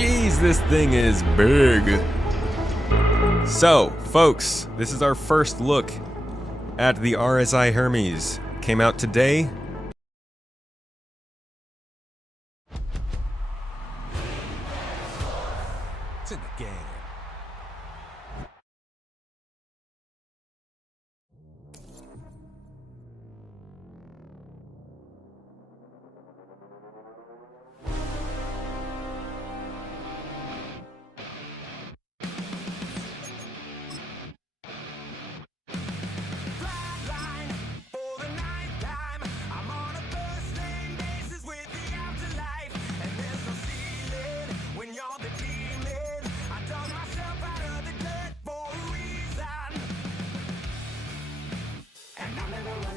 Jeez, this thing is big. So, folks, this is our first look at the RSI Hermes. Came out today. It's in the game.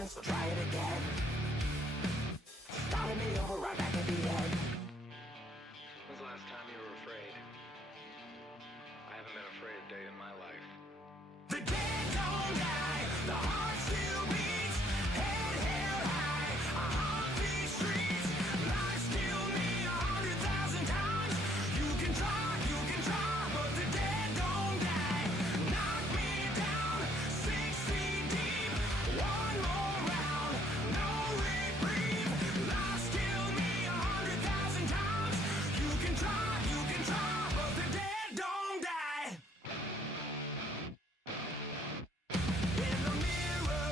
So try it again. Started me over right back at the end. When's the last time you were afraid? I haven't been afraid a day in my life. The dead don't die, the heart still beats, head held high, I haunt these streets, lies kill me 100,000 times. You can try, but the dead don't die. Knock me down 6 feet deep, one more round, no reprieve. Lies kill me 100,000 times. You can try, but the dead don't die. In the mirror,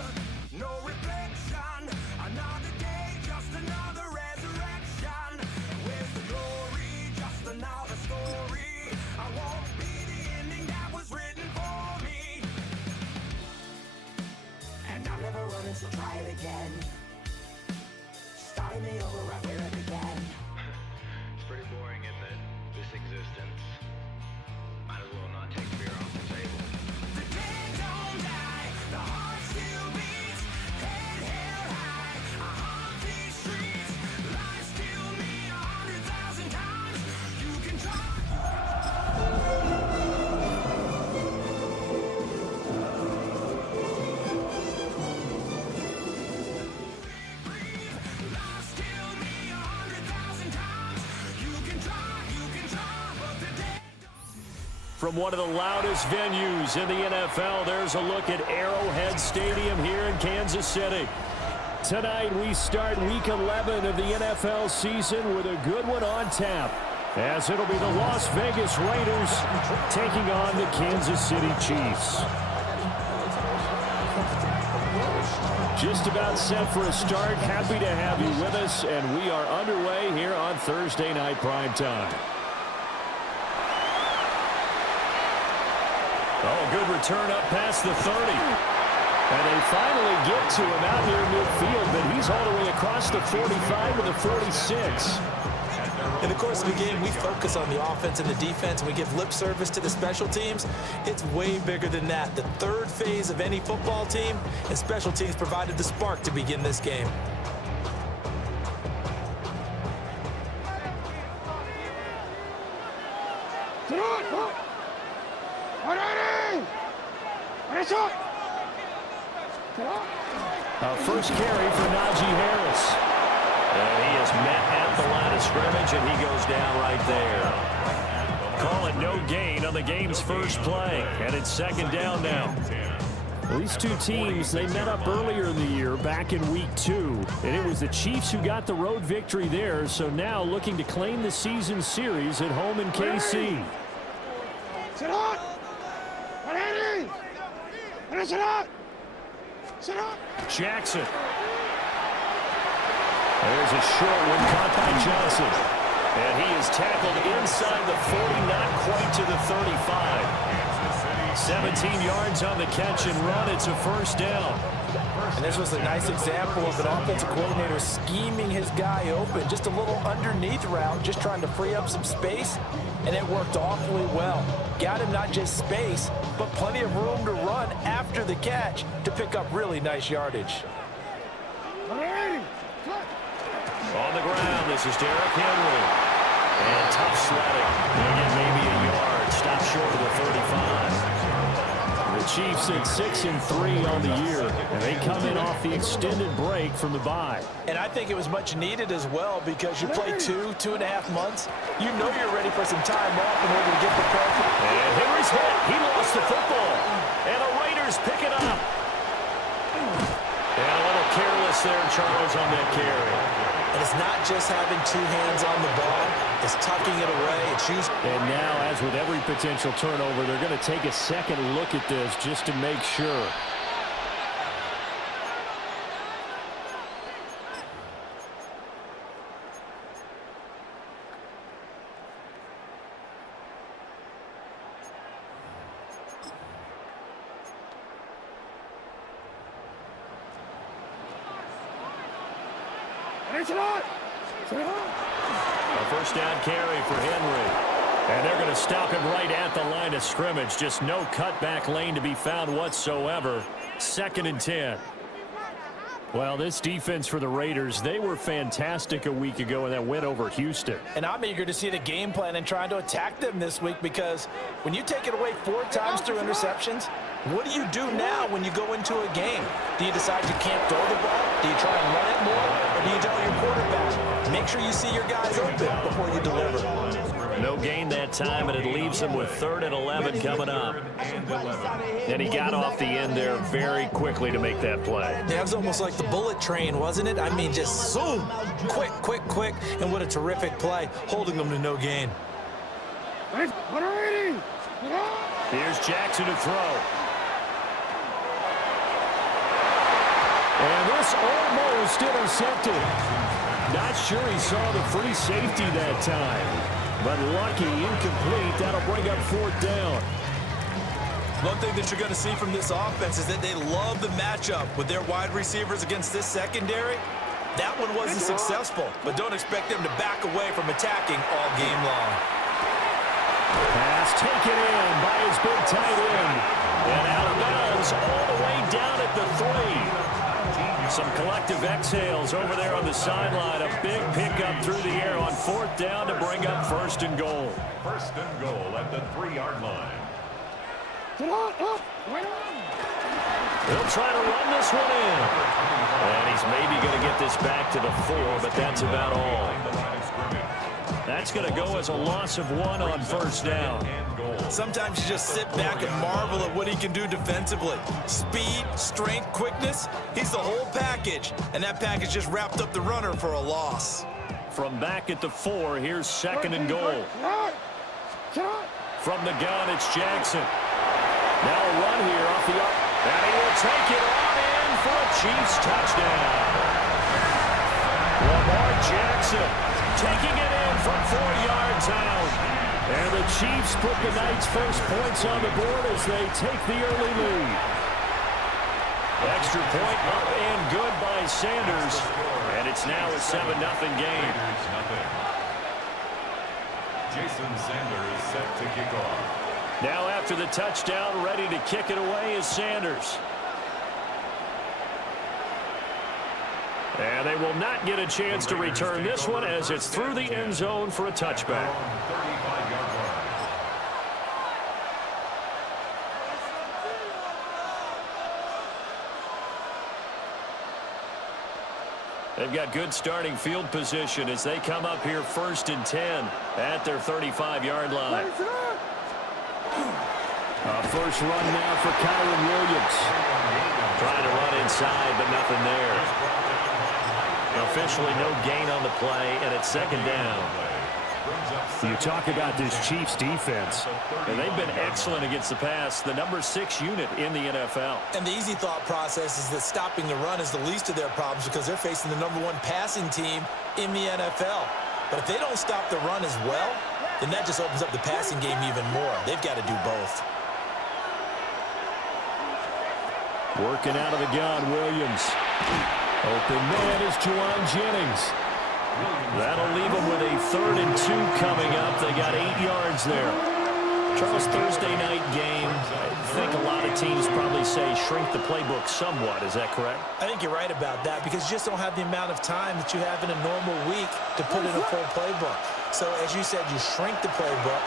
no reflection. Another day, just another resurrection. Where's the glory? Just another story. I won't be the ending that was written for me. And I'm never running, so try it again. Starting me over right where it began. It's pretty boring, isn't it? This existence. Might as well not take fear off the table. The dead don't die, the heart still beats, head held high, I haunt these streets, lies kill me 100,000 times. You can try. Breathe, lies kill me 100,000 times. You can try, but the dead. From one of the loudest venues in the NFL, there's a look at Arrowhead Stadium here in Kansas City. Tonight, we start Week 11 of the NFL season with a good one on tap, as it'll be the Las Vegas Raiders taking on the Kansas City Chiefs. Just about set for a start. Happy to have you with us, and we are underway here on Thursday Night Primetime. Oh, good return up past the 30. And they finally get to him out near midfield, but he's all the way across the 45 to the 46. In the course of the game, we focus on the offense and the defense, and we give lip service to the special teams. It's way bigger than that. The third phase of any football team, and special teams provided the spark to begin this game. First carry for Najee Harris. And he is met at the line of scrimmage, and he goes down right there. Call it no gain on the game's first play, and it's second down now. Well, these two teams, they met up earlier in the year, back in Week 2, and it was the Chiefs who got the road victory there, so now looking to claim the season series at home in KC. Sit up! Sit up! Sit up! Jackson. There's a short one caught by Johnson. And he is tackled inside the 40, not quite to the 35. 17 yards on the catch and run. It's a first down. And this was a nice example of an offensive coordinator scheming his guy open. Just a little underneath route, just trying to free up some space. And it worked awfully well. Got him not just space, but plenty of room to run after the catch to pick up really nice yardage. On the ground, this is Derrick Henry. And tough sledding. They'll get maybe a yard. Stop short of the 35. The Chiefs at 6-3 on the year, and they come in off the extended break from the bye. And I think it was much needed as well because you play 2.5 months. You know you're ready for some time off in order to get prepared for. And Henry's hit. He lost the football. And the Raiders pick it up. And a little careless there, Charles, on that carry. And it's not just having two hands on the ball. It's tucking it away. It's using. And now, as with every potential turnover, they're going to take a second look at this just to make sure. A first down carry for Henry. And they're going to stop him right at the line of scrimmage. Just no cutback lane to be found whatsoever. 2nd and 10. Well, this defense for the Raiders, they were fantastic a week ago in that win over Houston. And I'm eager to see the game plan and trying to attack them this week because when you take it away 4 times through interceptions, what do you do now when you go into a game? Do you decide you can't throw the ball? Do you try and run it more? Or do you tell your quarterback, make sure you see your guys open before you deliver? No gain that time, and it leaves him with 3rd and 11 coming up. And he got off the end there very quickly to make that play. Yeah, it was almost like the bullet train, wasn't it? I mean, just zoom, quick, quick, quick, and what a terrific play, holding them to no gain. Here's Jackson to throw. And this almost intercepted. Not sure he saw the free safety that time. But lucky, incomplete. That'll bring up 4th down. One thing that you're going to see from this offense is that they love the matchup with their wide receivers against this secondary. That one wasn't successful, but don't expect them to back away from attacking all game long. Pass taken in by his big tight end. And out of bounds all the way down at the 3. Some collective exhales over there on the sideline. A big pickup through the air on 4th down to bring up 1st and goal. 1st and goal at the 3-yard line. They'll try to run this one in. And he's maybe going to get this back to the 4, but that's about all. That's going to go as a loss of 1 on 1st down. Sometimes you just sit back and marvel at what he can do defensively. Speed, strength, quickness, he's the whole package. And that package just wrapped up the runner for a loss. From back at the 4, here's 2nd and goal. From the gun, it's Jackson. Now a run here off the up. And he will take it on in for a Chiefs touchdown. Lamar Jackson taking it in from 4 yards out. And the Chiefs put the night's first points on the board as they take the early lead. Extra point up and good by Sanders. And it's now a 7-0 game. Jason Sanders set to kick off. Now after the touchdown, ready to kick it away is Sanders. And they will not get a chance to return this one as it's through the end zone for a touchback. They've got good starting field position as they come up here 1st and 10 at their 35-yard line. First run now for Kyron Williams. Trying to run inside, but nothing there. Officially no gain on the play, and it's 2nd down. You talk about this Chiefs defense, and they've been excellent against the pass, the number 6 unit in the NFL. And the easy thought process is that stopping the run is the least of their problems because they're facing the number 1 passing team in the NFL. But if they don't stop the run as well, then that just opens up the passing game even more. They've got to do both. Working out of the gun, Williams. Open man is Juwan Jennings. That'll leave them with a 3rd and 2 coming up. They got 8 yards there. Charles, Thursday night game. I think a lot of teams probably say shrink the playbook somewhat. Is that correct? I think you're right about that because you just don't have the amount of time that you have in a normal week to put in a full playbook. So as you said, you shrink the playbook.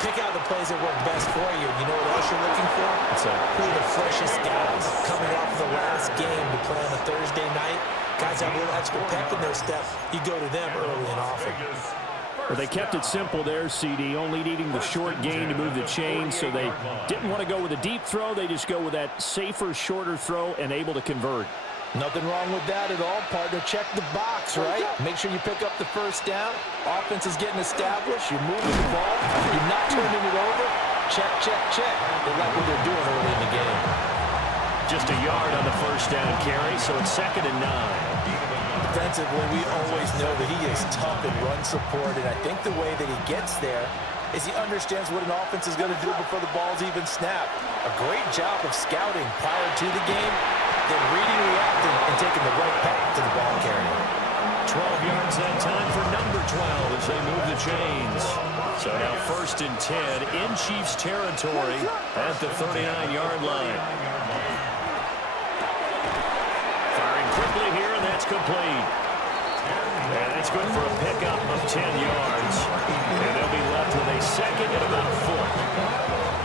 Pick out the plays that work best for you. You know what else you're looking for? Who are the freshest guys coming off the last game to play on a Thursday night? Guys have a little extra pep in their step. You go to them early and often. Well, they kept it simple there, CD, only needing the short gain to move the chain, so they didn't want to go with a deep throw. They just go with that safer, shorter throw and able to convert. Nothing wrong with that at all, partner. Check the box, right? Make sure you pick up the first down. Offense is getting established. You're moving the ball. You're not turning it over. Check, check, check. They like what they're doing early in the game. Just a yard on the first down carry, so it's 2nd and 9. Defensively, we always know that he is tough in run support, and I think the way that he gets there is he understands what an offense is going to do before the ball's even snapped. A great job of scouting prior to the game, then reading, reacting, and taking the right path to the ball carrier. 12 yards that time for number 12 as they move the chains. So now 1st and 10 in Chiefs territory at the 39-yard line. Firing quickly here, and that's complete. And that's good for a pickup of 10 yards. And they'll be left with a 2nd and about a foot.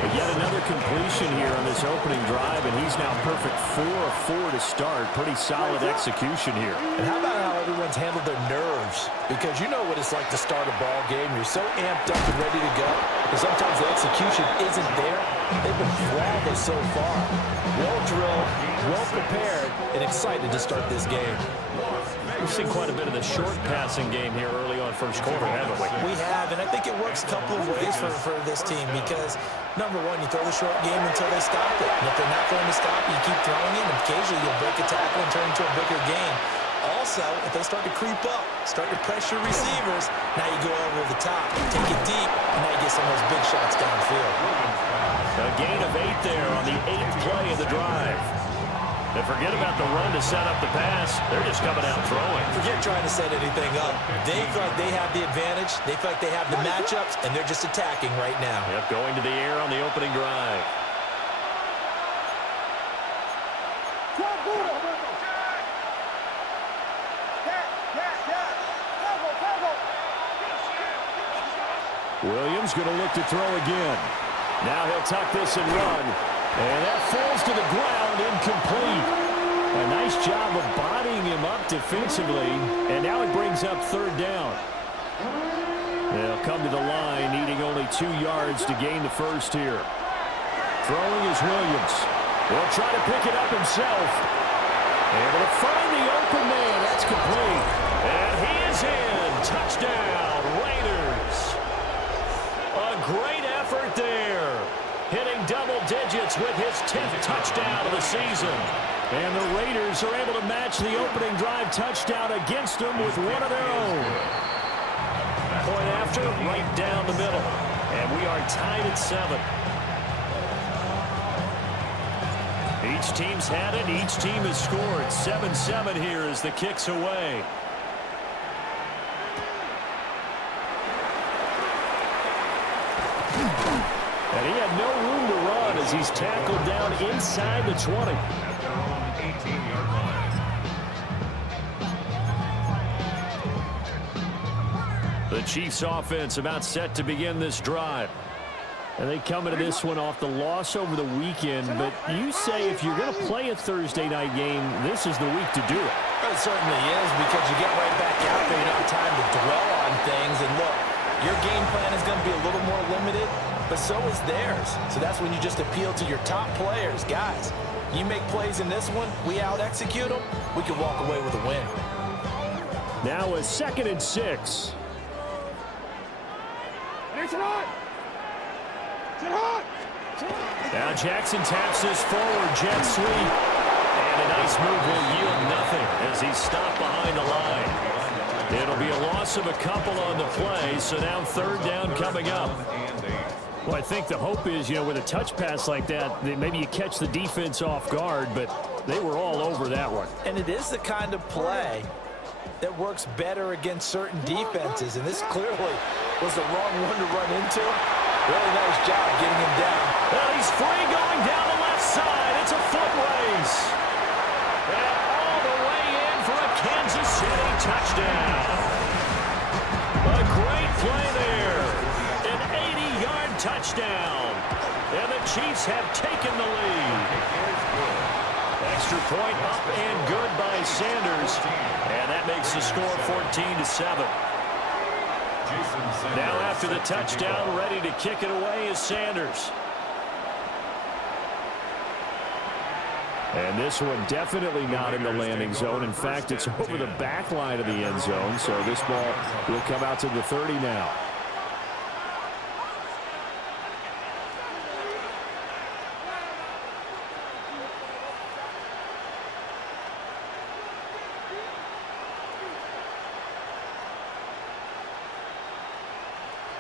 But yet another completion here on this opening drive, and he's now perfect 4 of 4 to start. Pretty solid execution here. And how about how everyone's handled their nerves? Because you know what it's like to start a ball game. You're so amped up and ready to go. And sometimes the execution isn't there. They've been flawless so far. Well drilled, well prepared, and excited to start this game. We've seen quite a bit of the short passing game here early on first quarter, haven't we? We have, and I think it works a couple of ways for this team because, number one, you throw the short game until they stop it. And if they're not going to stop you, keep throwing it, and occasionally you'll break a tackle and turn into a bigger gain. Also, if they start to creep up, start to pressure receivers, now you go over the top, take it deep, and now you get some of those big shots downfield. A gain of 8 there on the 8th play of the drive. And forget about the run to set up the pass. They're just coming out throwing. Forget trying to set anything up. They feel like they have the advantage. They feel like they have the matchups, and they're just attacking right now. Yep, going to the air on the opening drive. Williams going to look to throw again. Now he'll tuck this and run. And that falls to the ground, incomplete. A nice job of bodying him up defensively. And now it brings up 3rd down. They'll come to the line, needing only 2 yards to gain the first here. Throwing is Williams. He'll try to pick it up himself. Able to find the open man. That's complete. And he is in. Touchdown, Raiders. A great effort there. Hitting double digits with his 10th touchdown of the season. And the Raiders are able to match the opening drive touchdown against them with one of their own. Point after, right down the middle. And we are tied at 7. Each team's had it. Each team has scored. 7-7 here as the kick's away. And he had no room to run as he's tackled down inside the 20. The Chiefs offense about set to begin this drive. And they come into this one off the loss over the weekend. But you say if you're going to play a Thursday night game, this is the week to do it. It certainly is because you get right back out there. You don't have time to dwell on things. And look, your game plan is going to be a little more limited, but so is theirs. So that's when you just appeal to your top players. Guys, you make plays in this one, we out-execute them, we can walk away with a win. Now a 2nd and 6. Now Jackson taps this forward, jet sweep. And a nice move will yield nothing as he's stopped behind the line. It'll be a loss of a couple on the play, so now 3rd down coming up. Well, I think the hope is, with a touch pass like that maybe you catch the defense off guard, but they were all over that one. And it is the kind of play that works better against certain defenses, and this clearly was the wrong one to run into. Really nice job getting him down. Well, he's free going down the left side. It's a foot race. And all the way in for a Kansas City touchdown. A great play there. An 80-yard touchdown. Chiefs have taken the lead. Extra point up and good by Sanders. And that makes the score 14-7. Now after the touchdown, ready to kick it away is Sanders. And this one definitely not in the landing zone. In fact, it's over the back line of the end zone. So this ball will come out to the 30 now.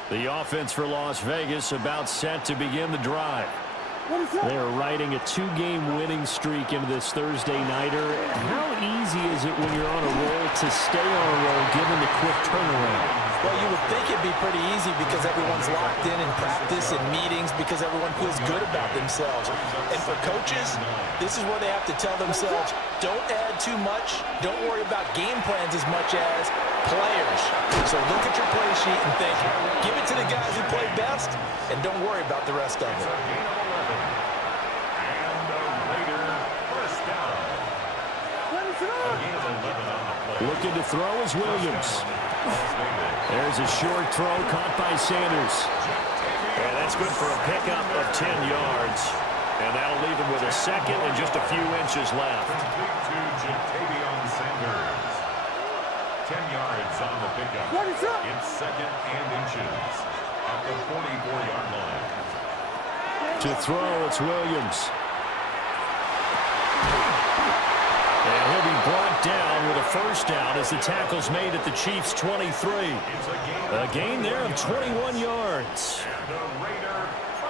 The offense for Las Vegas about set to begin the drive. They are riding a 2-game winning streak into this Thursday nighter. How easy is it when you're on a roll to stay on a roll given the quick turnaround? Well, you would think it'd be pretty easy because everyone's locked in practice and meetings because everyone feels good about themselves. And for coaches, this is where they have to tell themselves, don't add too much. Don't worry about game plans as much as players. So look at your play sheet and think, give it to the guys who play best, and don't worry about the rest of it. Looking to throw is Williams. There's a short throw caught by Sanders. And that's good for a pickup of 10 yards. And that'll leave him with a second and just a few inches left. Complete to Sanders. 10 yards on the pickup. It's second and inches at the 44-yard line. To throw, it's Williams. And he'll be brought down with a first down as the tackle's made at the Chiefs' 23. A gain there of 21 yards.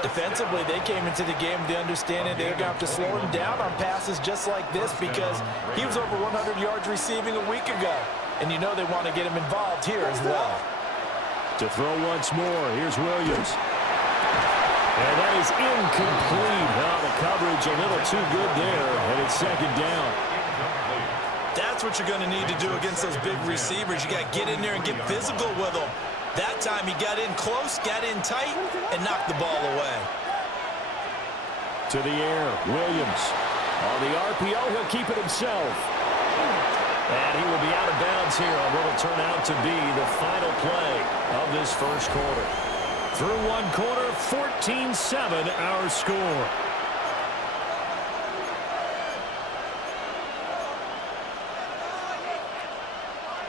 Defensively, they came into the game with the understanding they're going to have to slow him down on passes just like this because he was over 100 yards receiving a week ago. And you know they want to get him involved here as well. To throw once more, here's Williams. And that is incomplete. Oh, the coverage a little too good there, and it's second down. That's what you're going to need to do against those big receivers. You got to get in there and get physical with them. That time he got in close, got in tight, and knocked the ball away. To the air, Williams. On the RPO, he'll keep it himself. And he will be out of bounds here on what will turn out to be the final play of this first quarter. Through one quarter, 14-7 our score.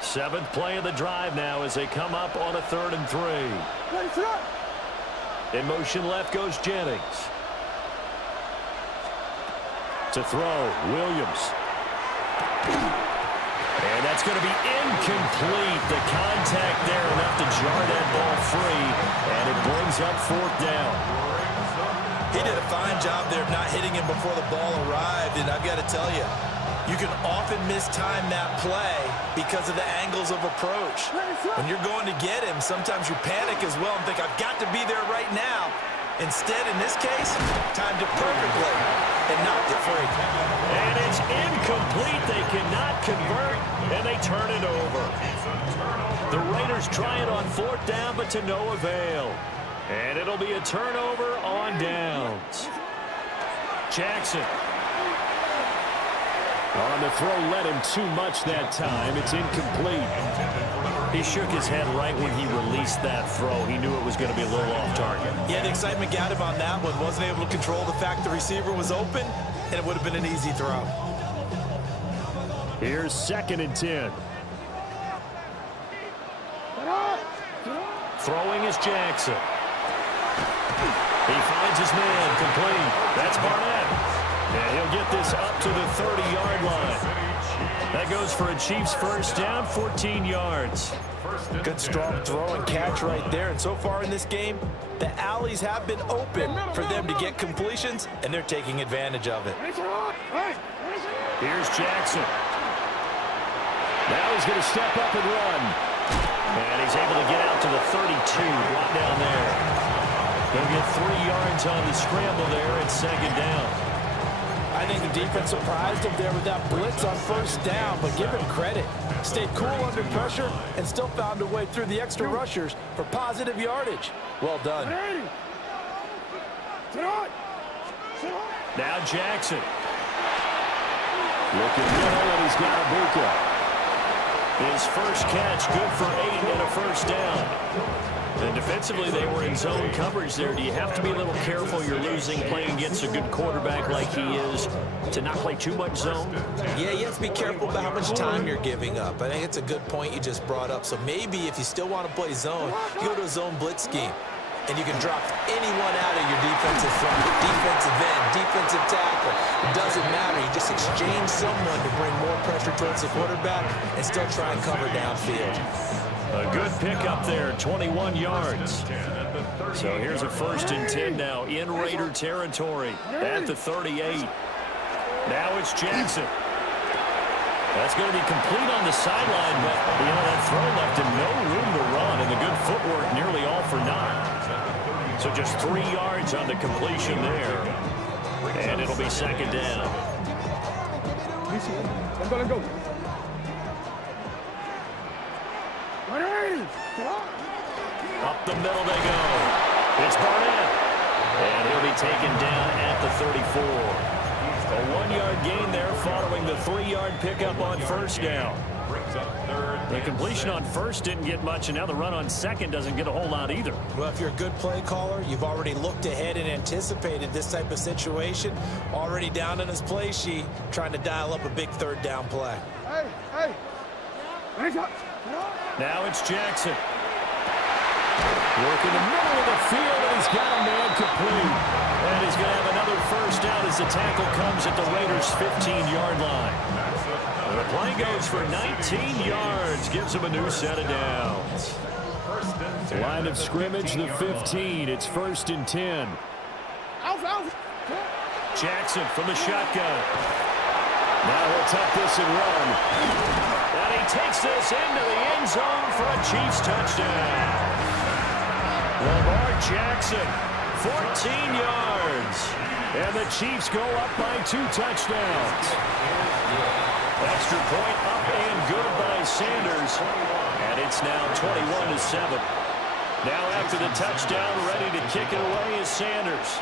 Seventh play of the drive now as they come up on a 3rd and 3. In motion left goes Jennings. To throw, Williams. And that's going to be incomplete. The contact there enough to jar that ball free. And it brings up 4th down. He did a fine job there of not hitting him before the ball arrived. And I've got to tell you, you can often mistime that play because of the angles of approach. When you're going to get him, sometimes you panic as well and think, I've got to be there right now. Instead, in this case, timed it perfectly and knocked it free. And it's incomplete. They cannot convert, and they turn it over. The Raiders try it on 4th down, but to no avail. And it'll be a turnover on downs. Jackson. On the throw, led him too much that time. It's incomplete. He shook his head right when he released that throw. He knew it was going to be a little off target. Yeah, the excitement got him on that one. Wasn't able to control the fact the receiver was open, and it would have been an easy throw. Here's 2nd and 10. Throwing is Jackson. He finds his man complete. That's Barnett. And he'll get this up to the 30-yard line. That goes for a Chiefs first down, 14 yards. Good strong throw and catch right there. And so far in this game, the alleys have been open for them to get completions, and they're taking advantage of it. Here's Jackson. Now he's going to step up and run. And he's able to get out to the 32, brought down there. He'll get 3 yards on the scramble there at 2nd down. I think the defense surprised him there with that blitz on 1st down, but give him credit. Stayed cool under pressure and still found a way through the extra rushers for positive yardage. Well done. Now Jackson. Looking middle, and he's got Ibuka. His first catch, good for 8 and a first down. And defensively, they were in zone coverage there. Do you have to be a little careful? You're losing playing against a good quarterback like he is to not play too much zone? Yeah, you have to be careful about how much time you're giving up. I think it's a good point you just brought up. So maybe if you still want to play zone, you go to a zone blitz scheme. And you can drop anyone out of your defensive front, defensive end, defensive tackle. It doesn't matter. You just exchange someone to bring more pressure towards the quarterback and still try and cover downfield. A good pickup there, 21 yards. So here's a 1st and 10 now in Raider territory at the 38. Now it's Jackson. That's going to be complete on the sideline, but that throw left him no room to run, and the good footwork nearly all for naught. So just 3 yards on the completion there, and it'll be 2nd down. Let go. Up the middle they go. It's Barnett, and he'll be taken down at the 34. A 1-yard gain there following the 3-yard pickup on 1st down. The completion on 1st didn't get much, and now the run on 2nd doesn't get a whole lot either. Well, if you're a good play caller, you've already looked ahead and anticipated this type of situation. Already down in his play sheet, trying to dial up a big 3rd down play. Hey. Now it's Jackson. Working the middle of the field, and he's got a man complete. And he's going to have another 1st down as the tackle comes at the Raiders' 15-yard line. And the play goes for 19 yards, gives him a new set of downs. Line of scrimmage, the 15. It's 1st and 10. Jackson from the shotgun. Now he'll tuck this and run. And he takes this into the end zone for a Chiefs touchdown. Lamar Jackson, 14 yards. And the Chiefs go up by 2 touchdowns. Extra point up and good by Sanders. And it's now 21-7. Now after the touchdown, ready to kick it away is Sanders.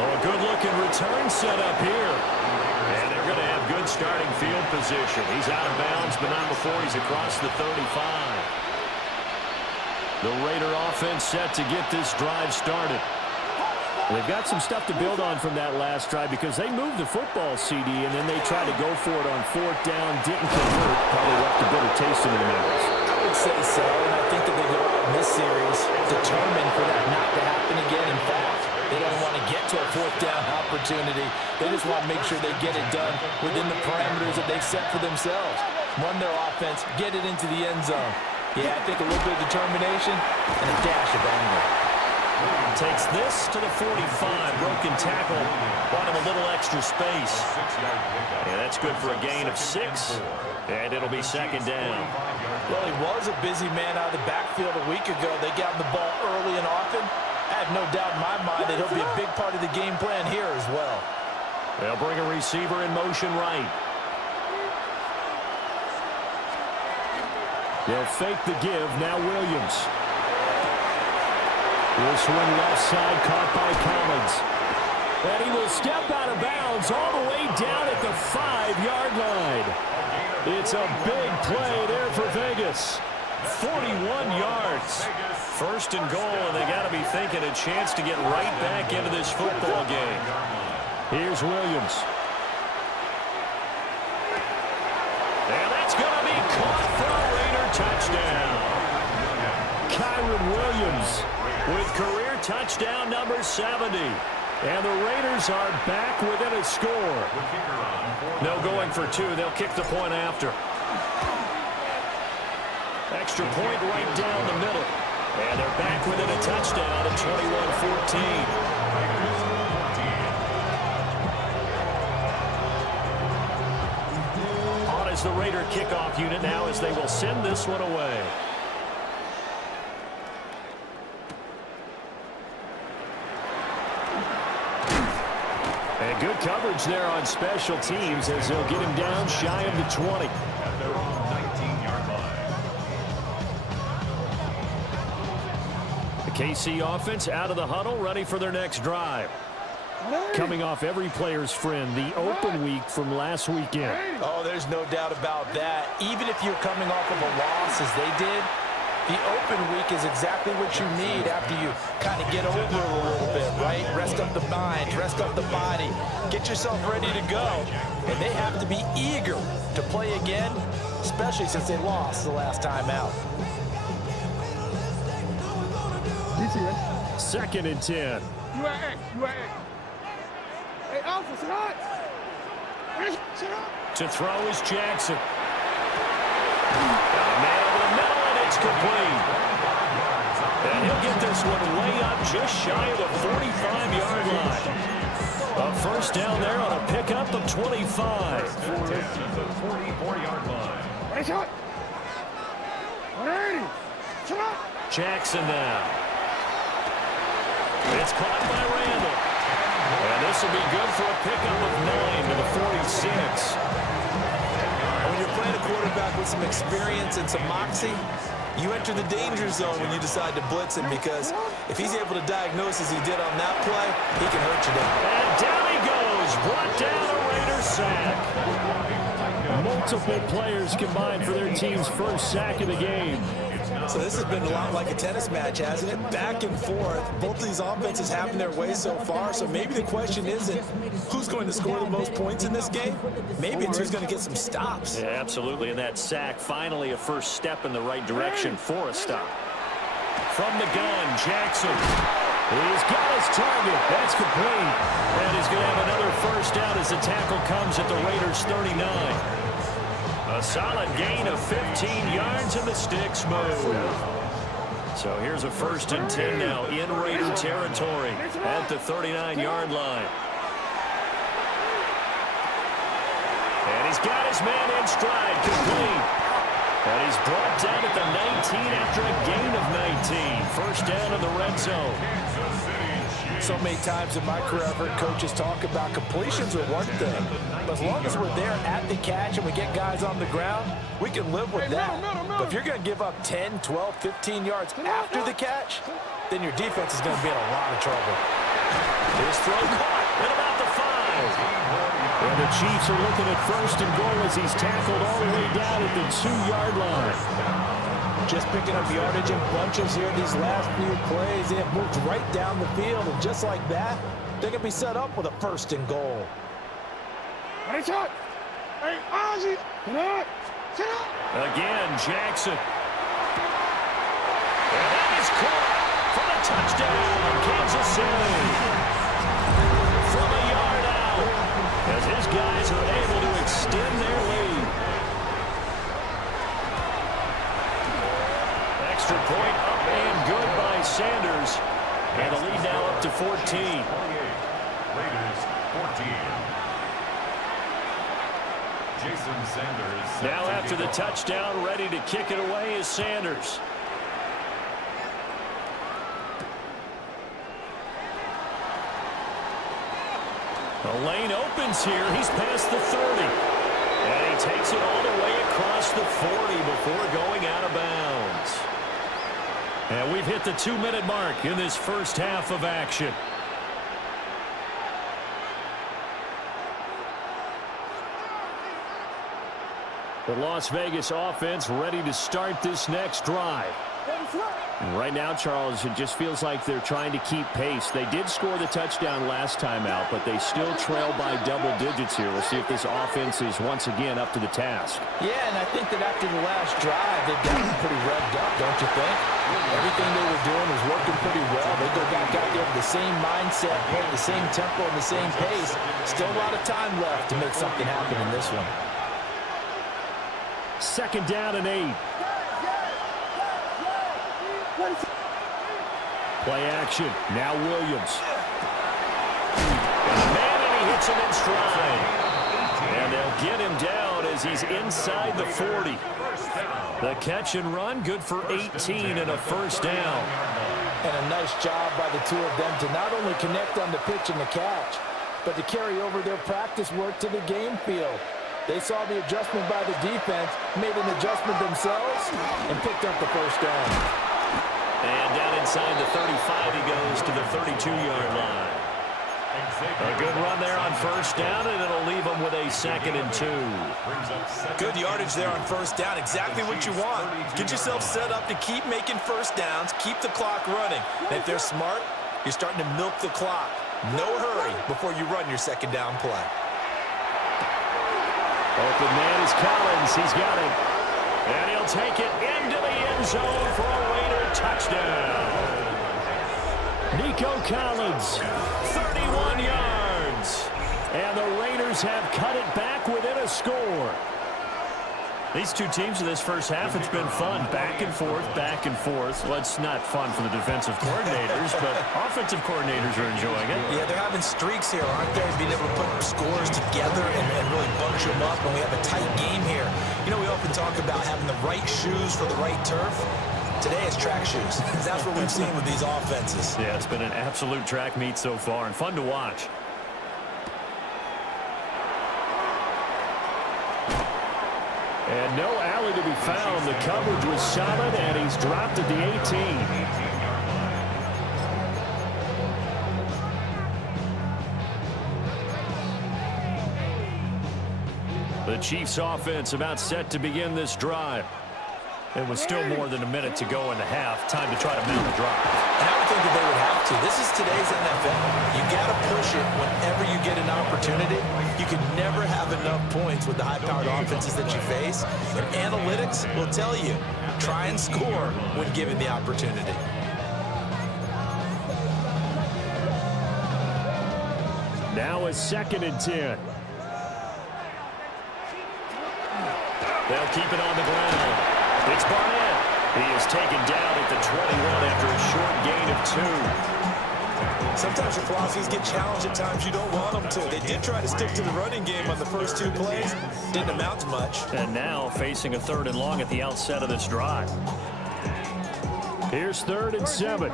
Oh, a good-looking return set up here. And they're going to have good starting field position. He's out of bounds, but not before he's across the 35. The Raider offense set to get this drive started. They've got some stuff to build on from that last drive because they moved the football, CD, and then they tried to go for it on 4th down, didn't convert, probably left a bitter taste in their mouths. I would say so, and I think that they go out in this series determined for that not to happen again. In fact, they don't want to get to a 4th down opportunity. They just want to make sure they get it done within the parameters that they've set for themselves. Run their offense, get it into the end zone. Yeah, I think a little bit of determination and a dash of anger. Takes this to the 45. Broken tackle. Bought him a little extra space. Yeah, that's good for a gain of 6. And it'll be 2nd down. Well, he was a busy man out of the backfield a week ago. They got him the ball early and often. I have no doubt in my mind that he'll be a big part of the game plan here as well. They'll bring a receiver in motion right. They'll fake the give. Now Williams. This one left side caught by Collins. And he will step out of bounds all the way down at the 5-yard line. It's a big play there for Vegas. 41 yards. 1st and goal, and they got to be thinking a chance to get right back into this football game. Here's Williams. And that's going to be caught for a Raider touchdown. Kyron Williams with career touchdown number 70. And the Raiders are back within a score. No going for 2. They'll kick the point after. Extra point right down the middle. And they're back within a touchdown at 21-14. On is the Raider kickoff unit now as they will send this one away. And good coverage there on special teams as they'll get him down shy of the 20. At their own 19-yard line. KC offense out of the huddle, ready for their next drive. Coming off every player's friend, the open week from last weekend. Oh, there's no doubt about that. Even if you're coming off of a loss as they did, the open week is exactly what you need after you kind of get over it a little bit, right? Rest up the mind, rest up the body, get yourself ready to go. And they have to be eager to play again, especially since they lost the last time out. 2nd and 10. Hey, Alpha, sit up. Sit up. To throw is Jackson. Got a man over the middle, and it's complete. And he'll get this one way up just shy of the 45-yard line. A first down there on a pickup of 25. To the 44-yard line. Ready, shot. Ready. Sit up. Jackson now. It's caught by Randall. And this will be good for a pickup of 9 to the 46. When you're playing a quarterback with some experience and some moxie, you enter the danger zone when you decide to blitz him, because if he's able to diagnose as he did on that play, he can hurt you down. And down he goes. Brought down a Raider sack. Multiple players combined for their team's first sack of the game. So this has been a lot like a tennis match, hasn't it? Back and forth. Both of these offenses having their way so far. So maybe the question isn't who's going to score the most points in this game. Maybe it's who's going to get some stops. Yeah, absolutely. And that sack, finally a first step in the right direction for a stop. From the gun, Jackson. He's got his target. That's complete. And he's going to have another first down as the tackle comes at the Raiders' 39. A solid gain of 15 yards and the sticks move. So here's a 1st and 10 now in Raider territory at the 39-yard line. And he's got his man in stride, complete. And he's brought down at the 19 after a gain of 19. First down in the red zone. So many times in my career, I've heard coaches talk about completions are one thing, but as long as we're there at the catch and we get guys on the ground, we can live with that. But if you're going to give up 10, 12, 15 yards after the catch, then your defense is going to be in a lot of trouble. His throw caught at about the 5. And the Chiefs are looking at 1st and goal as he's tackled all the way down at the 2-yard line. Just picking up yardage in bunches here these last few plays. They have moved right down the field, and just like that, they're going to be set up with a 1st and goal. Ready, shot. Hey, Ozzy. Sit up. Sit up. Again, Jackson. And that is caught for the touchdown, Kansas City. From a yard out, as his guys are able to extend their lead. Extra point up and good by Sanders. And the lead now up to 14. Raiders 14. Jason Sanders. Now after the touchdown, ready to kick it away is Sanders. The lane opens here. He's past the 30. And he takes it all the way across the 40 before going out of bounds. And we've hit the 2-minute mark in this first half of action. The Las Vegas offense ready to start this next drive. And right now, Charles, it just feels like they're trying to keep pace. They did score the touchdown last time out, but they still trail by double digits here. We'll see if this offense is once again up to the task. Yeah, and I think that after the last drive, they've gotten pretty revved up, don't you think? Everything they were doing was working pretty well. They go back out there with the same mindset, playing the same tempo and the same pace. Still a lot of time left to make something happen in this one. 2nd down and 8. Play action. Now Williams. And he hits him in stride. And they'll get him down as he's inside the 40. The catch and run, good for 18 and a first down. And a nice job by the two of them to not only connect on the pitch and the catch, but to carry over their practice work to the game field. They saw the adjustment by the defense, made an adjustment themselves, and picked up the first down. And down inside the 35, he goes to the 32-yard line. A good run there on first down, and it'll leave him with a 2nd and 2. Good yardage there on first down. Exactly what you want. Get yourself set up to keep making first downs, keep the clock running. And if they're smart, you're starting to milk the clock. No hurry before you run your second down play. Open man is Collins. He's got it. And he'll take it into the end zone for a Raider touchdown. Nico Collins, 31 yards. And the Raiders have cut it back within a score. These two teams in this first half, it's been fun. Back and forth, back and forth. Well, it's not fun for the defensive coordinators, but offensive coordinators are enjoying it. Yeah, they're having streaks here, aren't they? Being able to put scores together and really bunch them up, and we have a tight game here. You know, we often talk about having the right shoes for the right turf. Today it's track shoes. That's what we've seen with these offenses. Yeah, it's been an absolute track meet so far and fun to watch. And no alley to be found. The coverage was solid, and he's dropped at the 18. The Chiefs offense about set to begin this drive. It was still more than a minute to go in the half. Time to try to mount a drive. And I would think that they would have to. This is today's NFL. You got to push it whenever you get an opportunity. You can never have enough points with the high-powered offenses that you face. And analytics will tell you, try and score when given the opportunity. Now a 2nd and 10. They'll keep it on the ground. It's Barnett. He is taken down at the 21 after a short gain of 2. Sometimes your philosophies get challenged at times you don't want them to. They did try to stick to the running game on the first 2 plays. Didn't amount to much. And now facing a 3rd and long at the outset of this drive. Here's 3rd and 7.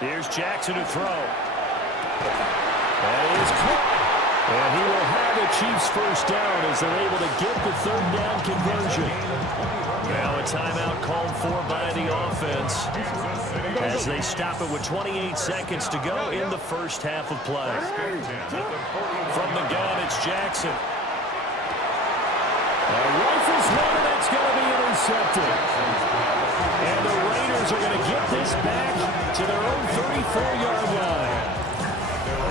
Here's Jackson to throw. That is caught. And he will have the Chiefs first down as they're able to get the 3rd down conversion. Now a timeout called for by the offense as they stop it with 28 seconds to go in the first half of play. From the gun, it's Jackson. Rifles one, and it's going to be intercepted. And the Raiders are going to get this back to their own 34-yard line.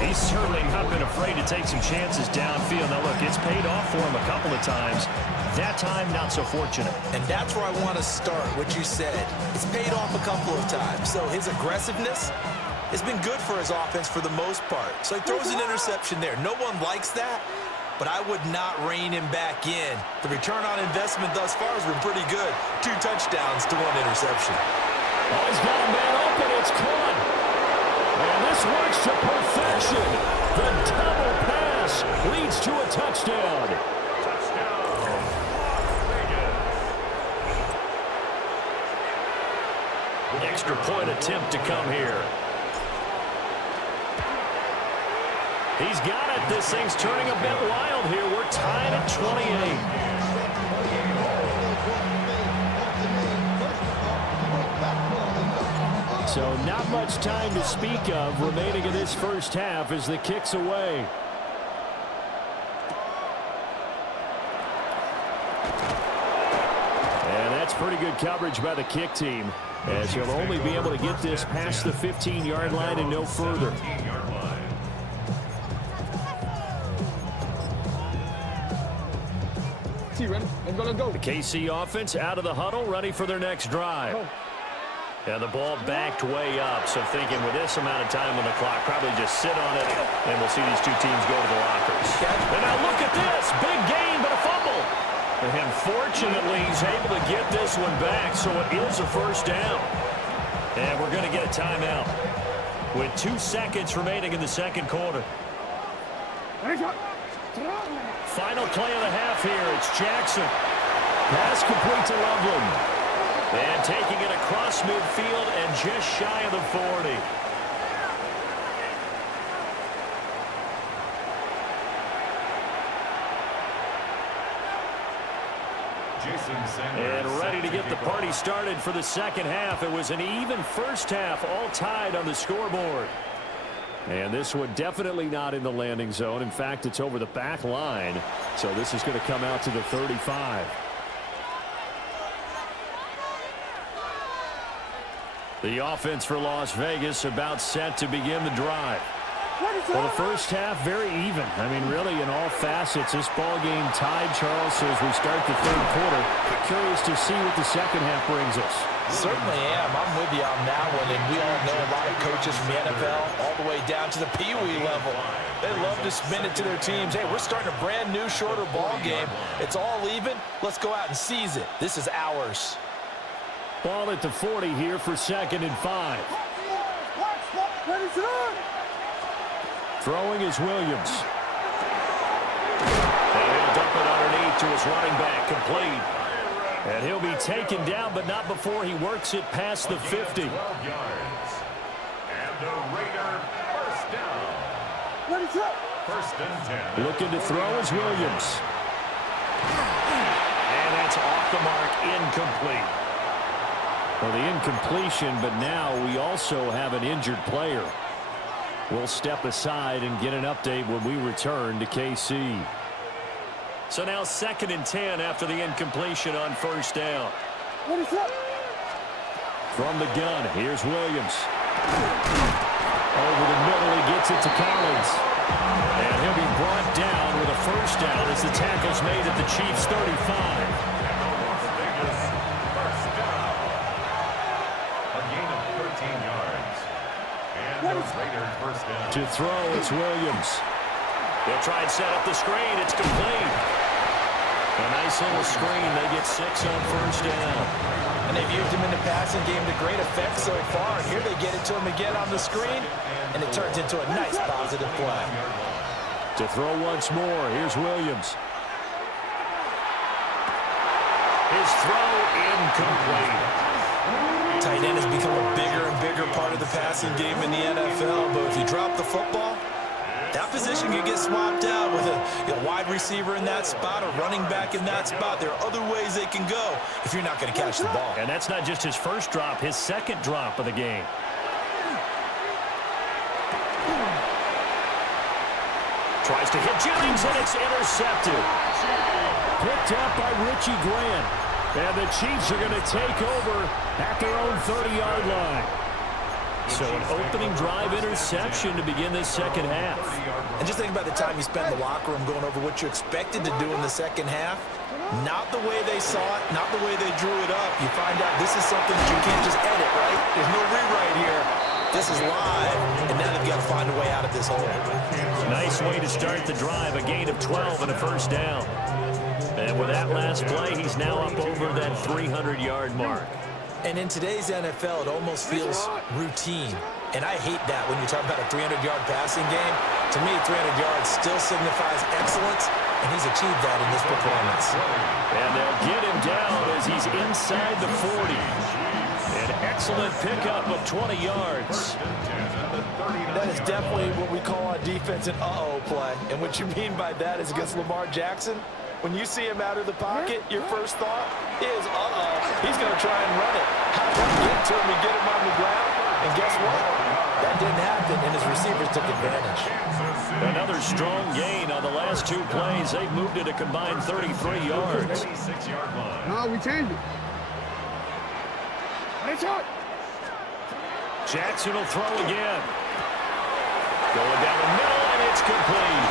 He's certainly not been afraid to take some chances downfield. Now, look, it's paid off for him a couple of times. That time, not so fortunate. And that's where I want to start, what you said. It's paid off a couple of times. So his aggressiveness has been good for his offense for the most part. So he throws an interception there. No one likes that, but I would not rein him back in. The return on investment thus far has been pretty good. 2 touchdowns to 1 interception. Oh, he's got a man open. It's caught. And this works to perfection. The double pass leads to a touchdown. Extra point attempt to come here. He's got it. This thing's turning a bit wild here. We're tied at 28. So not much time to speak of remaining in this first half as the kick's away. And that's pretty good coverage by the kick team, as he'll only be able to get this past the 15-yard line and no further. The KC offense out of the huddle, ready for their next drive. And the ball backed way up, so thinking with this amount of time on the clock, probably just sit on it, and we'll see these two teams go to the lockers. And now look at this, big gain, but a fumble. And fortunately, he's able to get this one back, so it is a first down. And we're going to get a timeout with 2 seconds remaining in the second quarter. Final play of the half here, it's Jackson. Pass complete to Loveland. And taking it across midfield and just shy of the 40. And ready to get the party started for the second half. It was an even first half, all tied on the scoreboard. And this one definitely not in the landing zone. In fact, it's over the back line. So this is going to come out to the 35. The offense for Las Vegas about set to begin the drive. Well, the first half, very even. I mean, really, in all facets, this ball game tied, Charles. So as we start the third quarter, curious to see what the second half brings us. Certainly am. I'm with you on that one. And we all know a lot of coaches from the NFL all the way down to the Pee Wee level. They love to spin it to their teams. Hey, we're starting a brand new, shorter ball game. It's all even. Let's go out and seize it. This is ours. Ball at the 40 here for 2nd and 5. Throwing is Williams. And he'll dump it underneath to his running back, complete. And he'll be taken down, but not before he works it past the 50. 12 yards. And the Raider first down. First and 10. Looking to throw is Williams. And that's off the mark, incomplete. Well, the incompletion, but now we also have an injured player. We'll step aside and get an update when we return to KC. So now 2nd and 10 after the incompletion on first down. From the gun, here's Williams. Over the middle, he gets it to Collins. And he'll be brought down with a first down as the tackle's made at the Chiefs' 35. To throw, it's Williams. They'll try and set up the screen. It's complete. A nice little screen. They get 6 on first down. And they've used him in the passing game to great effect so far. And here they get it to him again on the screen. And it turns into a nice positive play. To throw once more, here's Williams. His throw incomplete. Tight end has become a bigger and bigger part of the passing game in the NFL. But if you drop the football, that position can get swapped out with a wide receiver in that spot, a running back in that spot. There are other ways they can go if you're not going to catch the ball. And that's not just his first drop, his second drop of the game. Tries to hit Jennings, and it's intercepted. Picked up by Richie Grant. And the Chiefs are going to take over at their own 30-yard line. So an opening drive interception to begin this second half. And just think about the time you spend in the locker room going over what you expected to do in the second half. Not the way they saw it, not the way they drew it up. You find out this is something that you can't just edit, right? There's no rewrite here. This is live, and now they've got to find a way out of this hole. Nice way to start the drive, a gain of 12 and a first down. And with that last play, he's now up over that 300-yard mark. And in today's NFL, it almost feels routine. And I hate that when you talk about a 300-yard passing game. To me, 300 yards still signifies excellence, and he's achieved that in this performance. And they'll get him down as he's inside the 40. An excellent pickup of 20 yards. That is definitely what we call on defense an uh-oh play. And what you mean by that is against Lamar Jackson, when you see him out of the pocket, your first thought is, uh-oh, he's going to try and run it. How do we get to him and get him on the ground? And guess what? That didn't happen, and his receivers took advantage. Another strong gain on the last 2 plays. They've moved it a combined 33 yards. No, we changed it. Nice shot. Jackson will throw again. Going down the middle, and it's complete.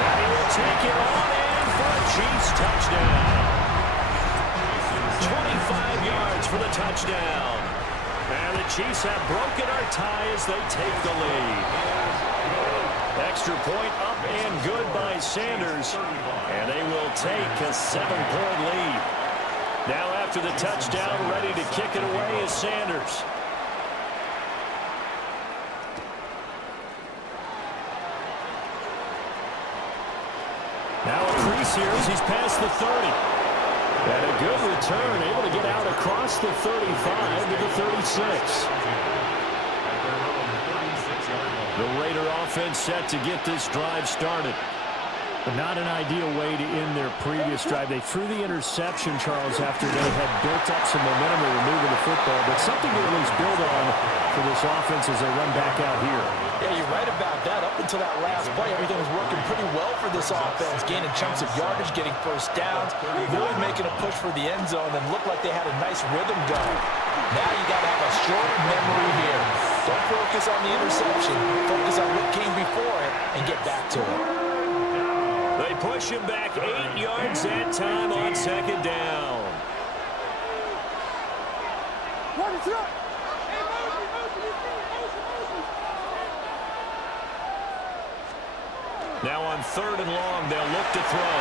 And he will take it on in for a Chiefs touchdown. 25 yards for the touchdown. And the Chiefs have broken our tie as they take the lead. Extra point up and good by Sanders. And they will take a 7-point lead. Now after the touchdown, ready to kick it away is Sanders. Now a crease here as he's past the 30. And a good return, able to get out across the 35 to the 36. The Raider offense set to get this drive started. Not an ideal way to end their previous drive. They threw the interception, Charles, after they had built up some momentum. They were moving the football, but something to at least build on for this offense as they run back out here. Yeah, you're right about that. Up until that last play, everything was working pretty well for this offense, gaining chunks of yardage, getting first downs, really making a push for the end zone, and looked like they had a nice rhythm going. Now you got to have a short memory here. Don't focus on the interception. Focus on what came before it and get back to it. They push him back 8 yards that time on second down. Now on 3rd and long, they'll look to throw.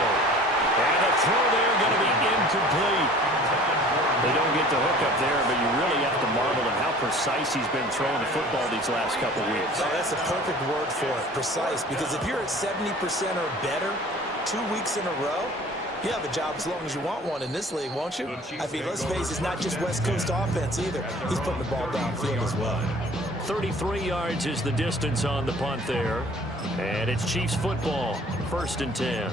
And the throw there going to be incomplete. They don't get the hook up there, but you really have to marvel at how precise he's been throwing the football these last couple weeks. Oh, that's a perfect word for it, precise, because if you're at 70% or better 2 weeks in a row, you have a job as long as you want one in this league, won't you? I mean, let's face it, it's not just West Coast offense either. He's putting the ball downfield as well. 33 yards is the distance on the punt there. And it's Chiefs football, 1st and 10.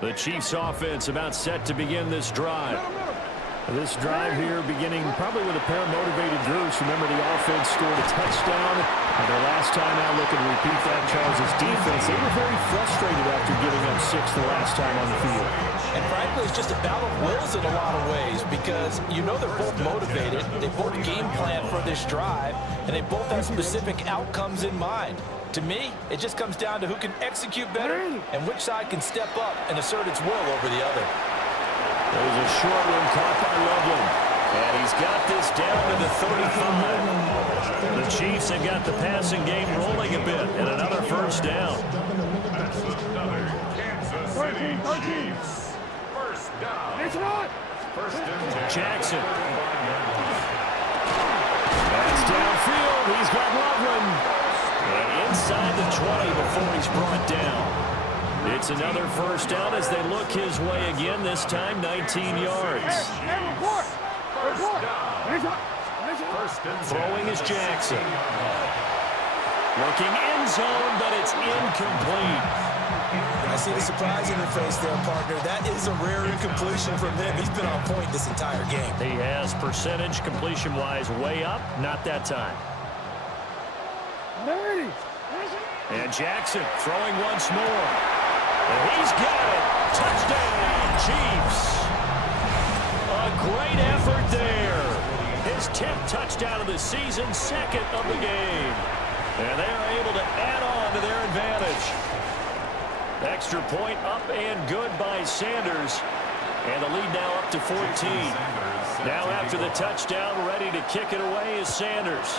The Chiefs offense about set to begin this drive. This drive here beginning probably with a pair of motivated groups. Remember, the offense scored a touchdown. And their last time out, looking to repeat that, Charles' defense, they were very frustrated after giving up 6 the last time on the field. And frankly, it's just a battle of wills in a lot of ways because you know they're both motivated. They both game plan for this drive, and they both have specific outcomes in mind. To me, it just comes down to who can execute better and which side can step up and assert its will over the other. There's a short one caught by Loveland. And he's got this down to the 35. The Chiefs have got the passing game rolling a bit, and another first down. That's another Kansas City Chiefs. First down. First and 10. Jackson. That's downfield. He's got Loveland. And inside the 20 before he's brought down. It's another first down as they look his way again, this time 19 yards. Throwing is Jackson. Looking end zone, but it's incomplete. I see the surprise in your face there, partner. That is a rare incompletion from him. He's been on point this entire game. He has percentage completion-wise way up, not that time. And Jackson throwing once more. And he's got it. Touchdown, Chiefs. A great effort there. His 10th touchdown of the season, 2nd of the game. And they are able to add on to their advantage. Extra point up and good by Sanders. And the lead now up to 14. Now after the touchdown, ready to kick it away is Sanders.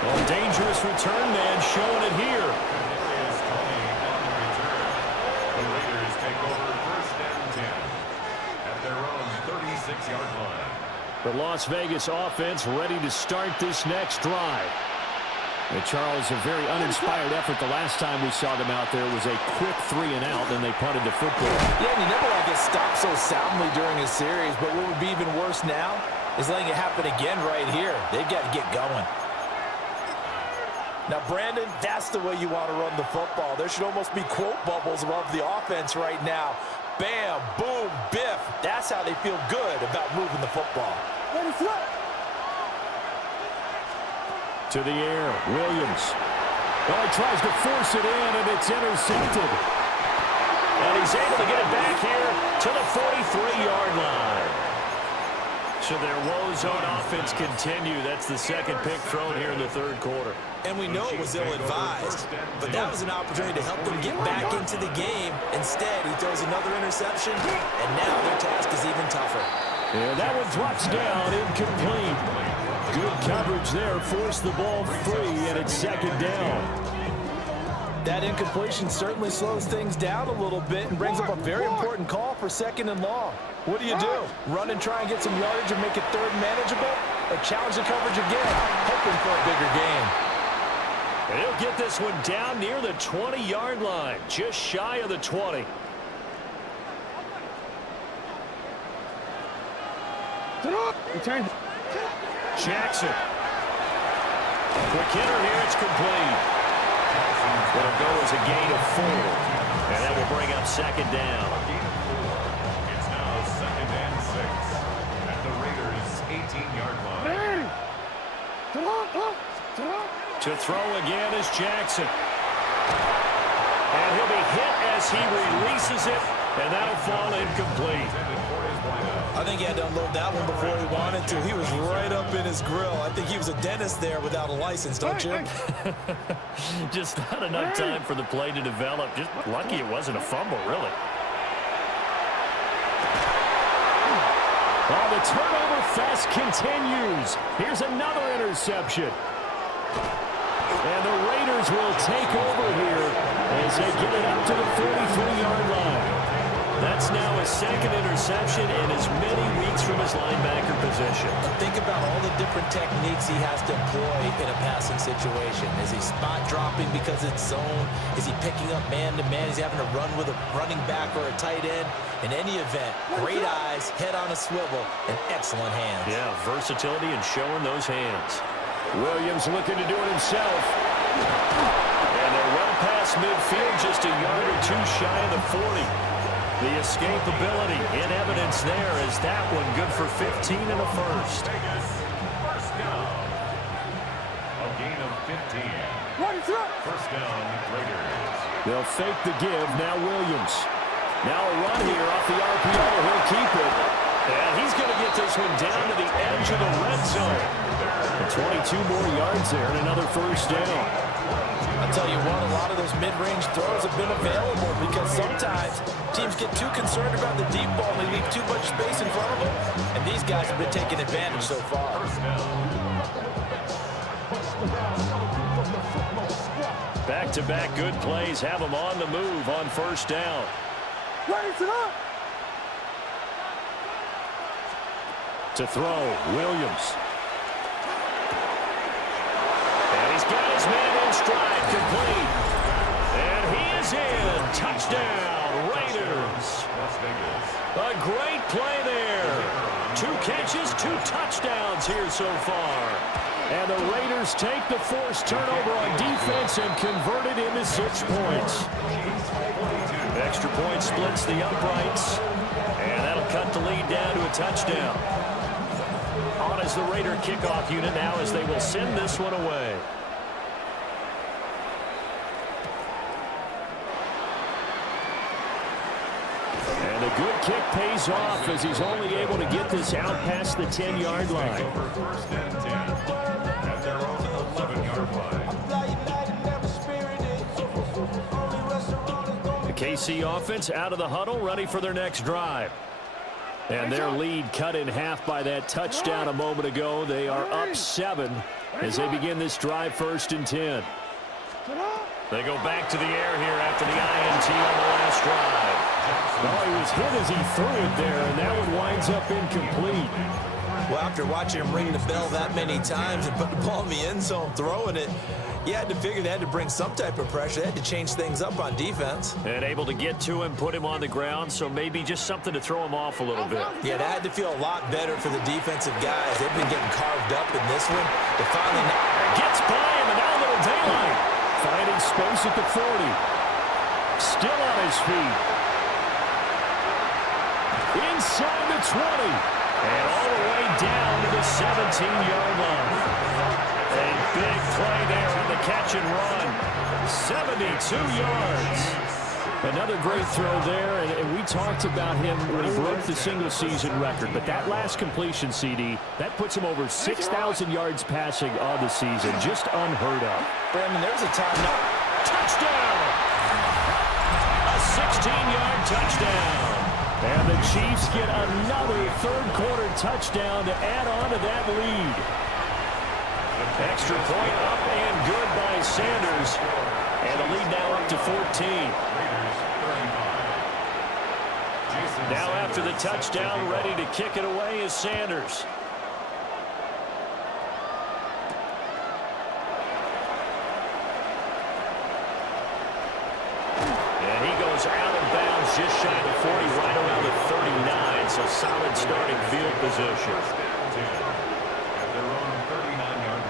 Well, dangerous return man showing it here. The Raiders take over 1st and 10 at their own 36-yard line. The Las Vegas offense ready to start this next drive. And Charles, a very uninspired effort the last time we saw them out there was a quick 3-and-out, and they punted the football. Yeah, and you never want to get stopped so soundly during a series, but what would be even worse now is letting it happen again right here. They've got to get going. Now, Brandon, that's the way you want to run the football. There should almost be quote bubbles above the offense right now. Bam, boom, biff. That's how they feel good about moving the football. To the air, Williams. Well, he tries to force it in, and it's intercepted. And he's able to get it back here to the 43-yard line. So their woes on offense continue. That's the 2nd pick thrown here in the 3rd quarter. And we know it was ill-advised, but that was an opportunity to help them get back into the game. Instead, he throws another interception, and now their task is even tougher. And that one drops down, incomplete. Good coverage there, forced the ball free, and it's 2nd down. That incompletion certainly slows things down a little bit and brings up a very important call for 2nd and long. What do? Run and try and get some yardage and make it 3rd manageable? Or challenge the coverage again, hoping for a bigger gain? And he'll get this one down near the 20-yard line, just shy of the 20. Return. Jackson. Quick hitter here. It's complete. It'll go as a gain of 4. And that will bring up second down. It's now 2nd and 6 at the Raiders' 18-yard line. To throw again is Jackson. And he'll be hit as he releases it, and that'll fall incomplete. I think he had to unload that one before he wanted to. He was right up in his grill. I think he was a dentist there without a license, don't you? Just not enough time for the play to develop. Just lucky it wasn't a fumble, really. Oh, the turnover fest continues. Here's another interception. And the Raiders will take over here as they get it up to the 43-yard line. That's now his 2nd interception in as many weeks from his linebacker position. Think about all the different techniques he has to employ in a passing situation. Is he spot dropping because it's zone? Is he picking up man-to-man? Is he having to run with a running back or a tight end? In any event, great eyes, head on a swivel, and excellent hands. Yeah, versatility and showing those hands. Williams looking to do it himself. And they're well past midfield, just a yard or 2 shy of the 40. The escapability in evidence there is that one good for 15 and a first. Vegas, first down. A gain of 15. First down, Raiders. They'll fake the give. Now Williams. Now a run here off the RPO. He'll keep it. And he's going to get this one down to the edge of the red zone. And 22 more yards there and another first down. I'll tell you what, a lot of those mid-range throws have been available because sometimes teams get too concerned about the deep ball and they leave too much space in front of them. And these guys have been taking advantage so far. Back-to-back good plays have them on the move on first down. To throw, Williams. And he's got his man in stride, complete. And he is in. Touchdown, Raiders. A great play there. 2 catches, 2 touchdowns here so far. And the Raiders take the forced turnover on defense and convert it into 6 points. Extra point splits the uprights. And that'll cut the lead down to a touchdown. On as the Raider kickoff unit now as they will send this one away. And a good kick pays off as he's only able to get this out past the 10-yard line. Over first and 10 at their own 11-yard line. The KC offense out of the huddle, ready for their next drive. And their lead cut in half by that touchdown a moment ago. They are up 7 as they begin this drive, 1st and 10. They go back to the air here after the INT on the last drive. Oh, he was hit as he threw it there, and that one winds up incomplete. Well, after watching him ring the bell that many times and put the ball in the end zone throwing it, you had to figure they had to bring some type of pressure. They had to change things up on defense. And able to get to him, put him on the ground, so maybe just something to throw him off a little bit. Yeah, that had to feel a lot better for the defensive guys. They've been getting carved up in this one. To finally gets by him, and now a little daylight. Finding space at the 40. Still on his feet. Inside the 20. And all the way down to the 17-yard line. A big play there on the catch and run. 72 yards. Another great throw there, and we talked about him when he broke the single-season record. But that last completion, CD, that puts him over 6,000 yards passing on the season. Just unheard of. Brandon, there's a time now. Touchdown! A 16-yard touchdown. And the Chiefs get another third-quarter touchdown to add on to that lead. Extra point up and good by Sanders. And the lead now up to 14. Now after the touchdown, ready to kick it away is Sanders. And he goes out of bounds just shy of 40, right around the 39. so solid starting field position. First and 10 at their own 39-yard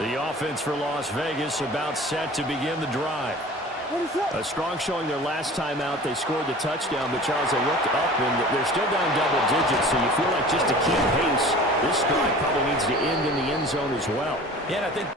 line. The offense for Las Vegas about set to begin the drive. A strong showing their last time out. They scored the touchdown, but Charles, they looked up, and they're still down double digits, so you feel like just to keep pace, this drive probably needs to end in the end zone as well. Yeah, and I think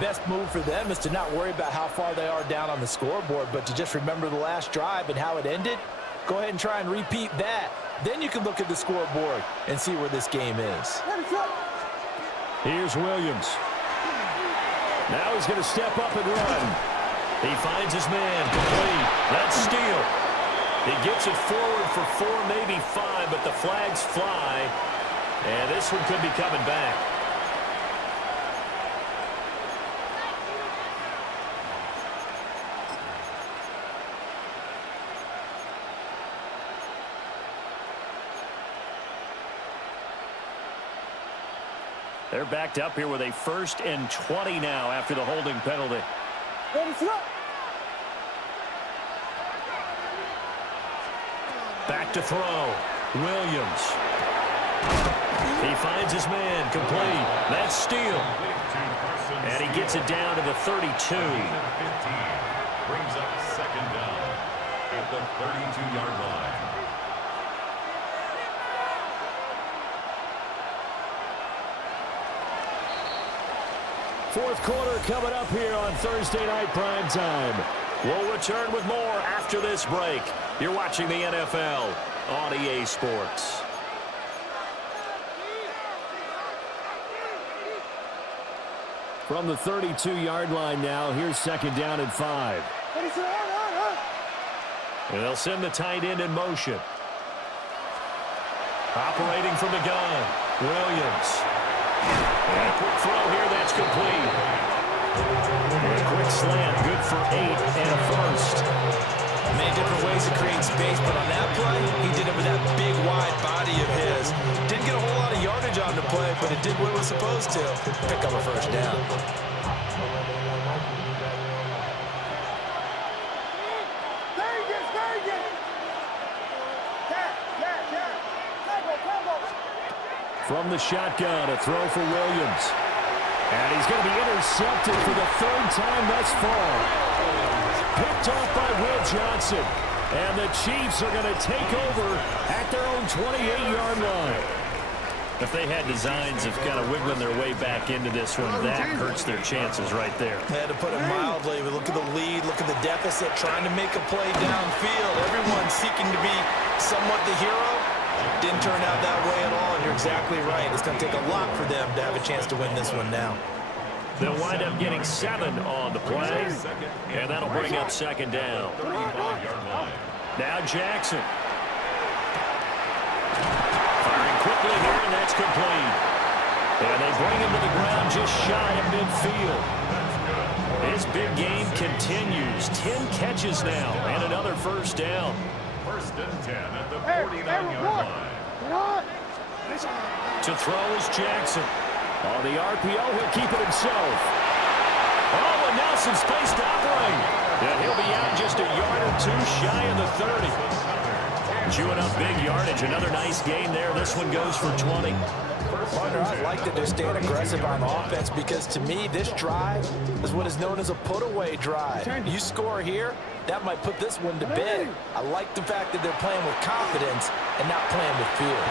best move for them is to not worry about how far they are down on the scoreboard, but to just remember the last drive and how it ended. Go ahead and try and repeat that. Then you can look at the scoreboard and see where this game is. Here's Williams. Now he's going to step up and run. He finds his man. Complete. That's steal. He gets it forward for 4, maybe 5, but the flags fly. And this one could be coming back. They're backed up here with a 1st and 20 now after the holding penalty. Back to throw. Williams. He finds his man. Complete. That's steal. And he gets it down to the 32. 15 brings up 2nd down at the 32-yard line. Fourth quarter coming up here on Thursday Night Primetime. We'll return with more after this break. You're watching the NFL on EA Sports. From the 32-yard line now, here's 2nd down and 5. And they'll send the tight end in motion. Operating from the gun, Williams. And a quick throw here, that's complete. And a quick slant, good for 8 and a 1st. Many different ways to create space, but on that play, he did it with that big, wide body of his. Didn't get a whole lot of yardage on the play, but it did what it was supposed to. Pick up a 1st down. From the shotgun, a throw for Williams. And he's going to be intercepted for the 3rd time thus far. Picked off by Will Johnson. And the Chiefs are going to take over at their own 28-yard line. If they had designs of kind of wiggling their way back into this one, that hurts their chances right there. Yeah, to put it mildly, look at the lead, look at the deficit, trying to make a play downfield. Everyone seeking to be somewhat the hero. Didn't turn out that way at all, and you're exactly right. It's going to take a lot for them to have a chance to win this one now. They'll wind up getting 7 on the play, and that'll bring up 2nd down. Now Jackson. Firing quickly here, and that's complete. And they bring him to the ground just shy of midfield. His big game continues. 10 catches now, and another 1st down. 1st and 10 at the 49-yard line. To throw is Jackson. On the RPO, he'll keep it himself. Oh, and now some space to operate. And he'll be out just a yard or 2 shy of the 30. Chewing up big yardage. Another nice gain there. This one goes for 20. Partner, I like that they're staying aggressive on offense because, to me, this drive is what is known as a put-away drive. You score here, that might put this one to bed. I like the fact that they're playing with confidence and not playing with fear.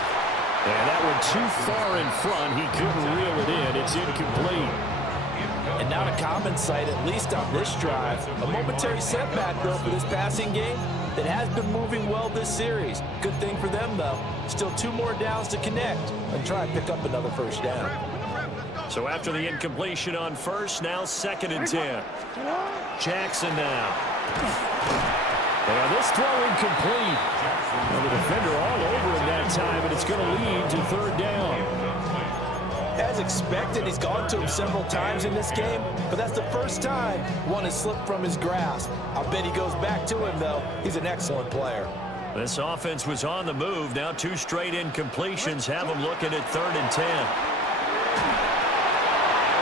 And that one too far in front. He couldn't reel it in. It's incomplete. And now to common sight, at least on this drive. A momentary setback, though, for this passing game that has been moving well this series. Good thing for them, though. Still 2 more downs to connect and try and pick up another 1st down. So after the incompletion on 1st, now 2nd and 10. Jackson now. And this throw incomplete. Well, the defender all over in that time, and it's going to lead to third down. As expected, he's gone to him several times in this game, but that's the first time one has slipped from his grasp. I'll bet he goes back to him, though. He's an excellent player. This offense was on the move. Now 2 straight incompletions have him looking at 3rd and 10.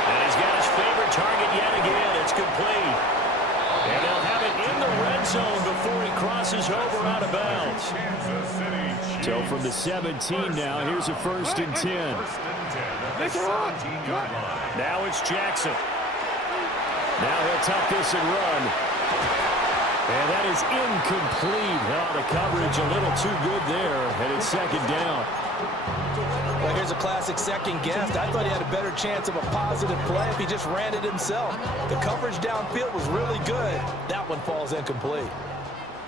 And he's got his favorite target yet again. It's complete. And they'll have it in the red zone before he crosses over out of bounds. So from the 17 now, here's a 1st and 10. Now it's Jackson. Now he'll tuck this and run. And that is incomplete. Oh, the coverage a little too good there, and it's 2nd down. Well, here's a classic second guess. I thought he had a better chance of a positive play if he just ran it himself. The coverage downfield was really good. That one falls incomplete.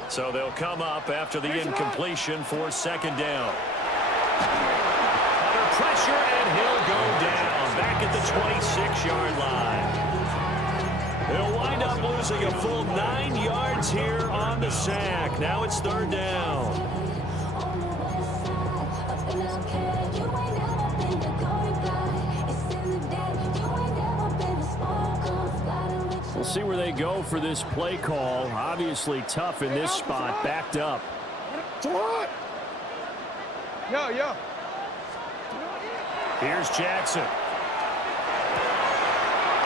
So they'll come up after the incompletion for 2nd down. Under pressure, and he'll go down back at the 26-yard line. They'll wind up losing a full 9 yards here on the sack. Now it's 3rd down. We'll see where they go for this play call. Obviously tough in this spot, backed up. Yeah. Here's Jackson.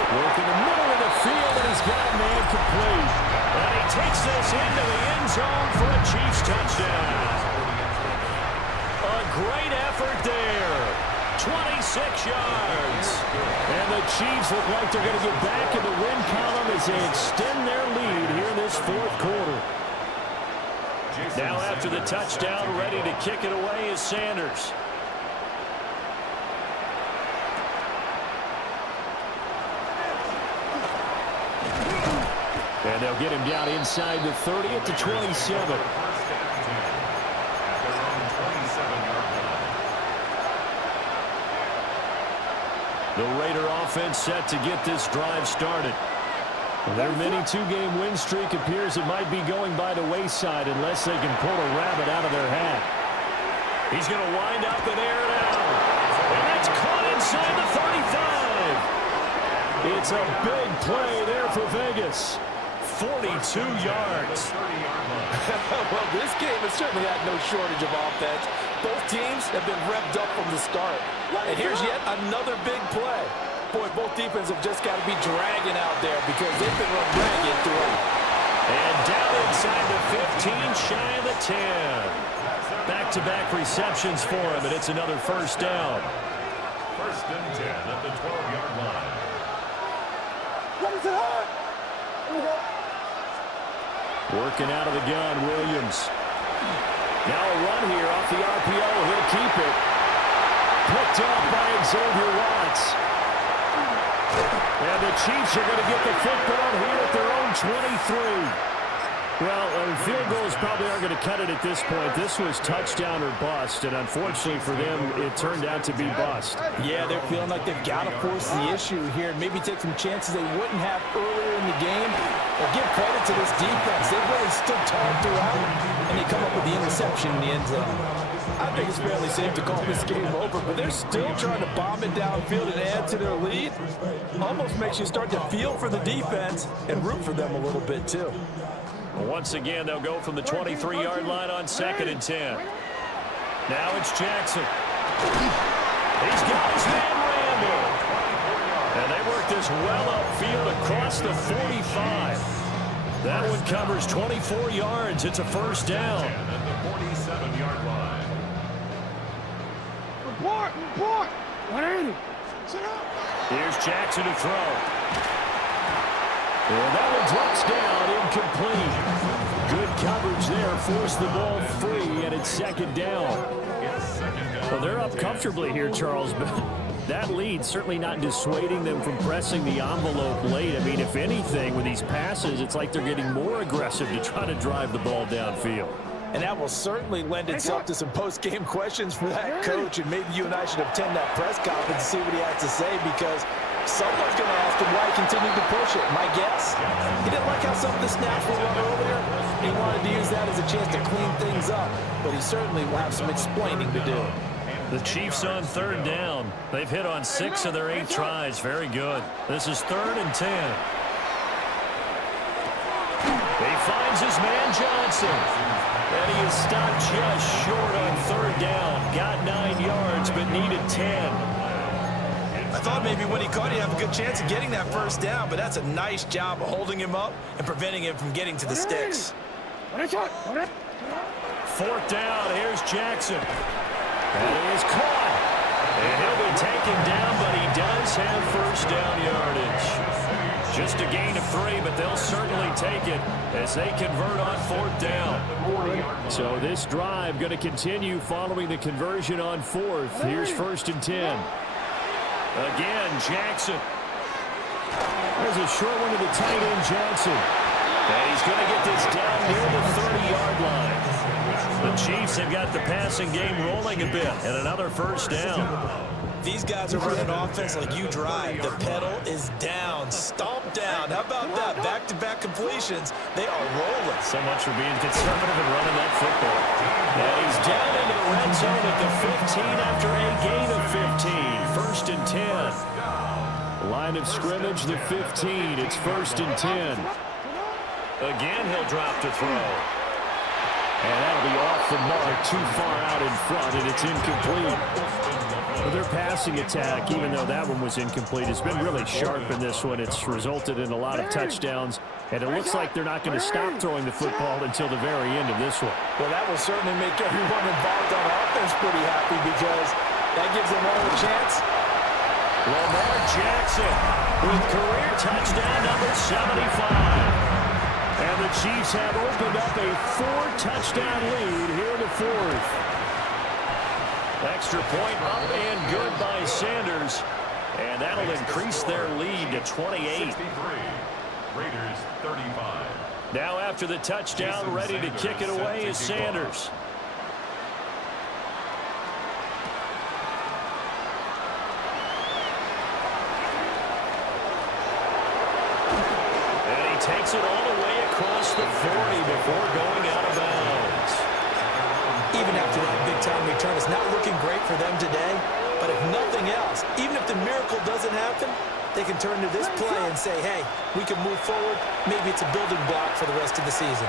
Work in the middle of the field, and he's got a man complete. And he takes this into the end zone for a Chiefs touchdown. A great effort there. 26 yards. And the Chiefs look like they're going to get back in the win column as they extend their lead here in this 4th quarter. Now after the touchdown, ready to kick it away is Sanders. And they'll get him down inside the 30 at the 27. The Raider offense set to get this drive started. Their mini 2-game win streak appears it might be going by the wayside unless they can pull a rabbit out of their hat. He's going to wind up and air it out. And that's caught inside the 35. It's a big play there for Vegas. 42 yards. Well, this game has certainly had no shortage of offense. Both teams have been revved up from the start. And here's yet another big play. Boy, both defenses have just got to be dragging out there because they've been run ragged throughout. And down inside the 15, shy of the 10. Back-to-back receptions for him, and it's another 1st down. 1st and 10 at the 12-yard line. Working out of the gun, Williams. Now a run here off the RPO. He'll keep it. Picked up by Xavier Watts. And the Chiefs are going to get the football here at their own 23. Well, field goals probably aren't going to cut it at this point. This was touchdown or bust, and unfortunately for them, it turned out to be bust. Yeah, they're feeling like they've got to force the issue here and maybe take some chances they wouldn't have earlier in the game. But give credit to this defense. They've really stood tall throughout, and they come up with the interception in the end zone. I think it's fairly safe to call this game over, but they're still trying to bomb it downfield and add to their lead. Almost makes you start to feel for the defense and root for them a little bit, too. Once again, they'll go from the 23-yard line on 2nd and 10. Now it's Jackson. He's got his man Randall. And they work this well upfield across the 45. That one covers 24 yards. It's a 1st down. At the 47-yard line. Report. 180. Sit up. Here's Jackson to throw. And that one drops down, incomplete. Good coverage there, forced the ball free, and it's 2nd down. Well, they're up comfortably here, Charles, but that lead certainly not dissuading them from pressing the envelope late. I mean, if anything, with these passes, it's like they're getting more aggressive to try to drive the ball downfield. And that will certainly lend itself to some post-game questions for that coach, and maybe you and I should attend that press conference and see what he has to say, because Someone's going to ask him why he continued to push it. My guess? He didn't like how some of the snaps were run earlier. He wanted to use that as a chance to clean things up, but he certainly will have some explaining to do. The Chiefs on third down. They've hit on 6 of their 8 tries. Very good. This is 3rd and 10. He finds his man Johnson. And he is stopped just short on 3rd down. Got 9 yards, but needed 10. I thought maybe when he caught it, he'd have a good chance of getting that first down, but that's a nice job of holding him up and preventing him from getting to the sticks. 4th down. Here's Jackson. And he is caught. And he'll be taken down, but he does have first down yardage. Just a gain of 3, but they'll certainly take it as they convert on 4th down. So this drive going to continue following the conversion on 4th. Here's 1st and 10. Again, Jackson. There's a short one to the tight end, Johnson. And he's going to get this down near the 30-yard line. The Chiefs have got the passing game rolling a bit, and another first down. These guys are running offense like you drive. The pedal is down, stomp down. How about that? Back-to-back completions. They are rolling. So much for being conservative and running that football. And he's down into the red zone at the 15 after a gain of 15. 1st and 10. Line of scrimmage, the 15. It's 1st and 10. Again, he'll drop to throw. And that'll be off the mark, too far out in front, and it's incomplete. Well, their passing attack, even though that one was incomplete, has been really sharp in this one. It's resulted in a lot of touchdowns, and it looks like they're not going to stop throwing the football until the very end of this one. Well, that will certainly make everyone involved on offense pretty happy because that gives them all a chance. Lamar Jackson with career touchdown number 75. And the Chiefs have opened up a 4-touchdown lead here in the 4th. Extra point up and good by Sanders. And that'll increase their lead to 28. 63. Raiders 35. Now after the touchdown, ready to kick it away is Sanders. And he takes it all the way across the 40 before going out of bounds. Even after that big-time return, it's not looking great for them today. But if nothing else, even if the miracle doesn't happen, they can turn to this play and say, hey, we can move forward. Maybe it's a building block for the rest of the season.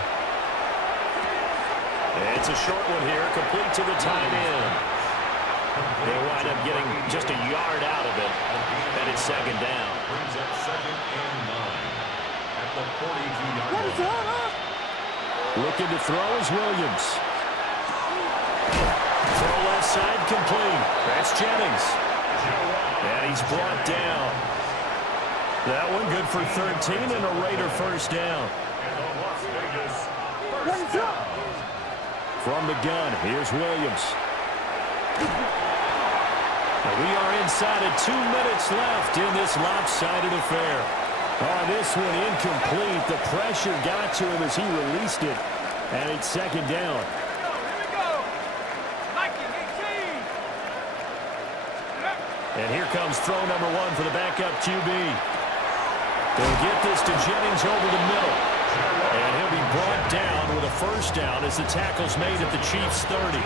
It's a short one here, complete to the tight end. They wind up getting just a yard out of it, and it's 2nd down. Brings up 2nd and 9 at the 42-yard line. Looking to throw is Williams. Throw left side complete. That's Jennings. And he's brought down. That one good for 13 and a Raider first down. From the gun, here's Williams. We are inside of 2 minutes left in this lopsided affair. Oh, this one incomplete. The pressure got to him as he released it. And it's 2nd down. And here comes throw number 1 for the backup QB. They'll get this to Jennings over the middle. And he'll be brought down with a first down as the tackle's made at the Chiefs' 30.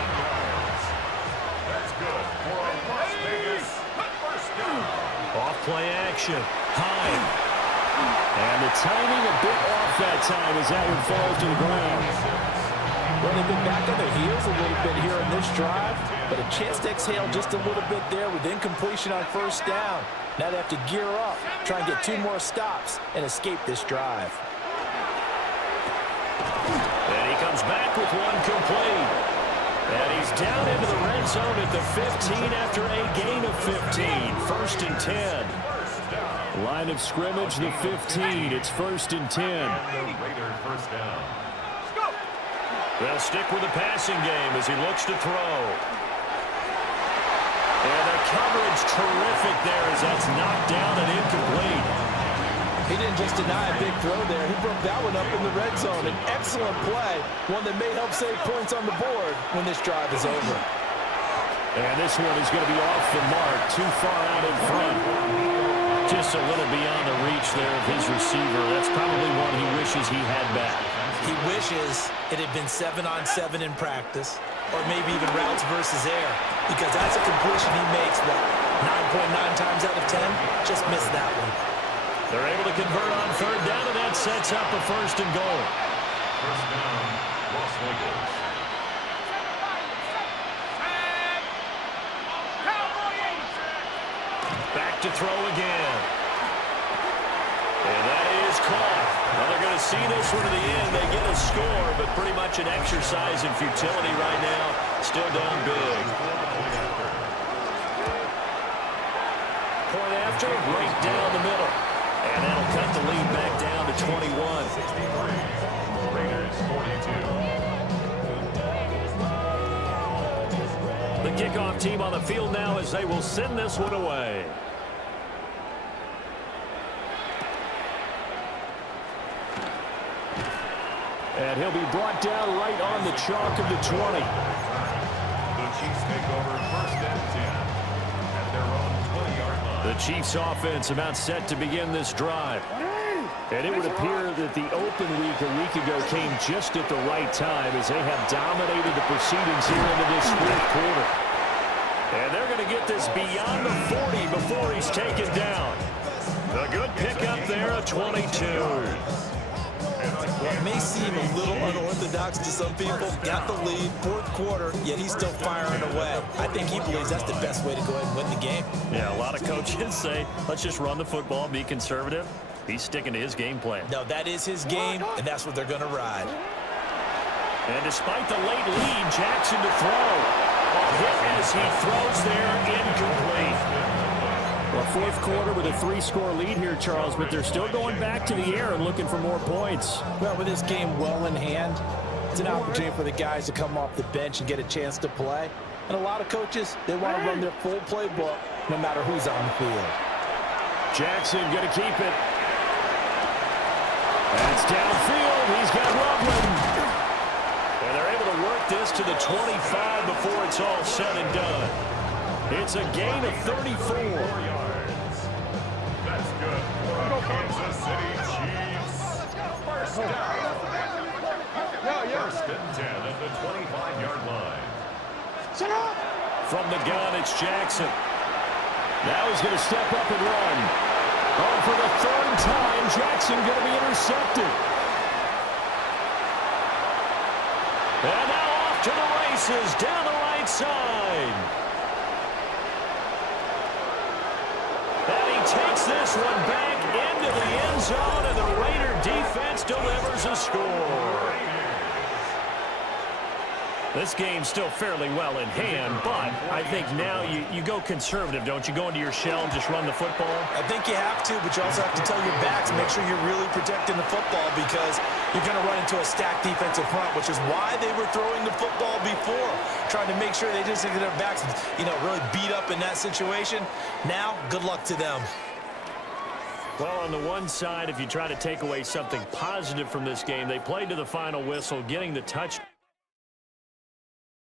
That's good for a Las Vegas first down. Off play action. High. And the timing a bit off that time as that one falls to the ground. Well, they've been back on their heels a little bit here in this drive, but a chance to exhale just a little bit there with incompletion on first down. Now they have to gear up, try and get 2 more stops, and escape this drive. And he comes back with one complete. And he's down into the red zone at the 15 after a gain of 15. 1st and 10. Line of scrimmage, the 15. It's 1st and 10. Raider first down. They'll stick with the passing game as he looks to throw. And the coverage terrific there as that's knocked down and incomplete. He didn't just deny a big throw there. He broke that one up in the red zone. An excellent play, one that may help save points on the board when this drive is over. And this one is going to be off the mark, too far out in front. Just a little beyond the reach there of his receiver. That's probably one he wishes he had back. He wishes it had been 7-on-7 in practice, or maybe even routes versus air, because that's a completion he makes, what, 9.9 times out of 10? Just missed that one. They're able to convert on third down, and that sets up a first and goal. First down, Las Vegas. Back to throw again. And that is caught. Well, they're going to see this one to the end. They get a score, but pretty much an exercise in futility right now. Still down big. Point after, right down the middle. And that'll cut the lead back down to 21. 63. Raiders 42. The kickoff team on the field now as they will send this one away. And he'll be brought down right on the chalk of the 20. The Chiefs take over first and 10 at their own 20-yard line. The Chiefs offense about set to begin this drive. And it would appear that the open week a week ago came just at the right time as they have dominated the proceedings here into this fourth quarter. And they're going to get this beyond the 40 before he's taken down. A good pickup there, a 22. Well, it may seem a little unorthodox to some people. Got the lead, fourth quarter, yet he's still firing away. I think he believes that's the best way to go ahead and win the game. Yeah, a lot of coaches say, let's just run the football, be conservative. He's sticking to his game plan. No, that is his game, and that's what they're going to ride. And despite the late lead, Jackson to throw. A hit as he throws there, incomplete. Well, fourth quarter with a 3-score lead here, Charles, but they're still going back to the air and looking for more points. Well, with this game well in hand, it's an opportunity for the guys to come off the bench and get a chance to play. And a lot of coaches, they want to run their full playbook no matter who's on the field. Jackson going to keep it. That's downfield. He's got Loveland. And they're able to work this to the 25 before it's all said and done. It's a gain of 34. 4 yards. That's good for the Kansas City Chiefs. First down. First and 10 at the 25-yard line. From the gun, it's Jackson. Now he's going to step up and run. Oh, for the third time, Jackson going to be intercepted. And now off to the races down the right side. And he takes this one back into the end zone, and the Raider defense delivers a score. This game's still fairly well in hand, but I think now you go conservative, don't you? Go into your shell and just run the football? I think you have to, but you also have to tell your backs, make sure you're really protecting the football because you're going to run into a stacked defensive front, which is why they were throwing the football before, trying to make sure they just get their backs, really beat up in that situation. Now, good luck to them. Well, on the one side, if you try to take away something positive from this game, they played to the final whistle, getting the touch.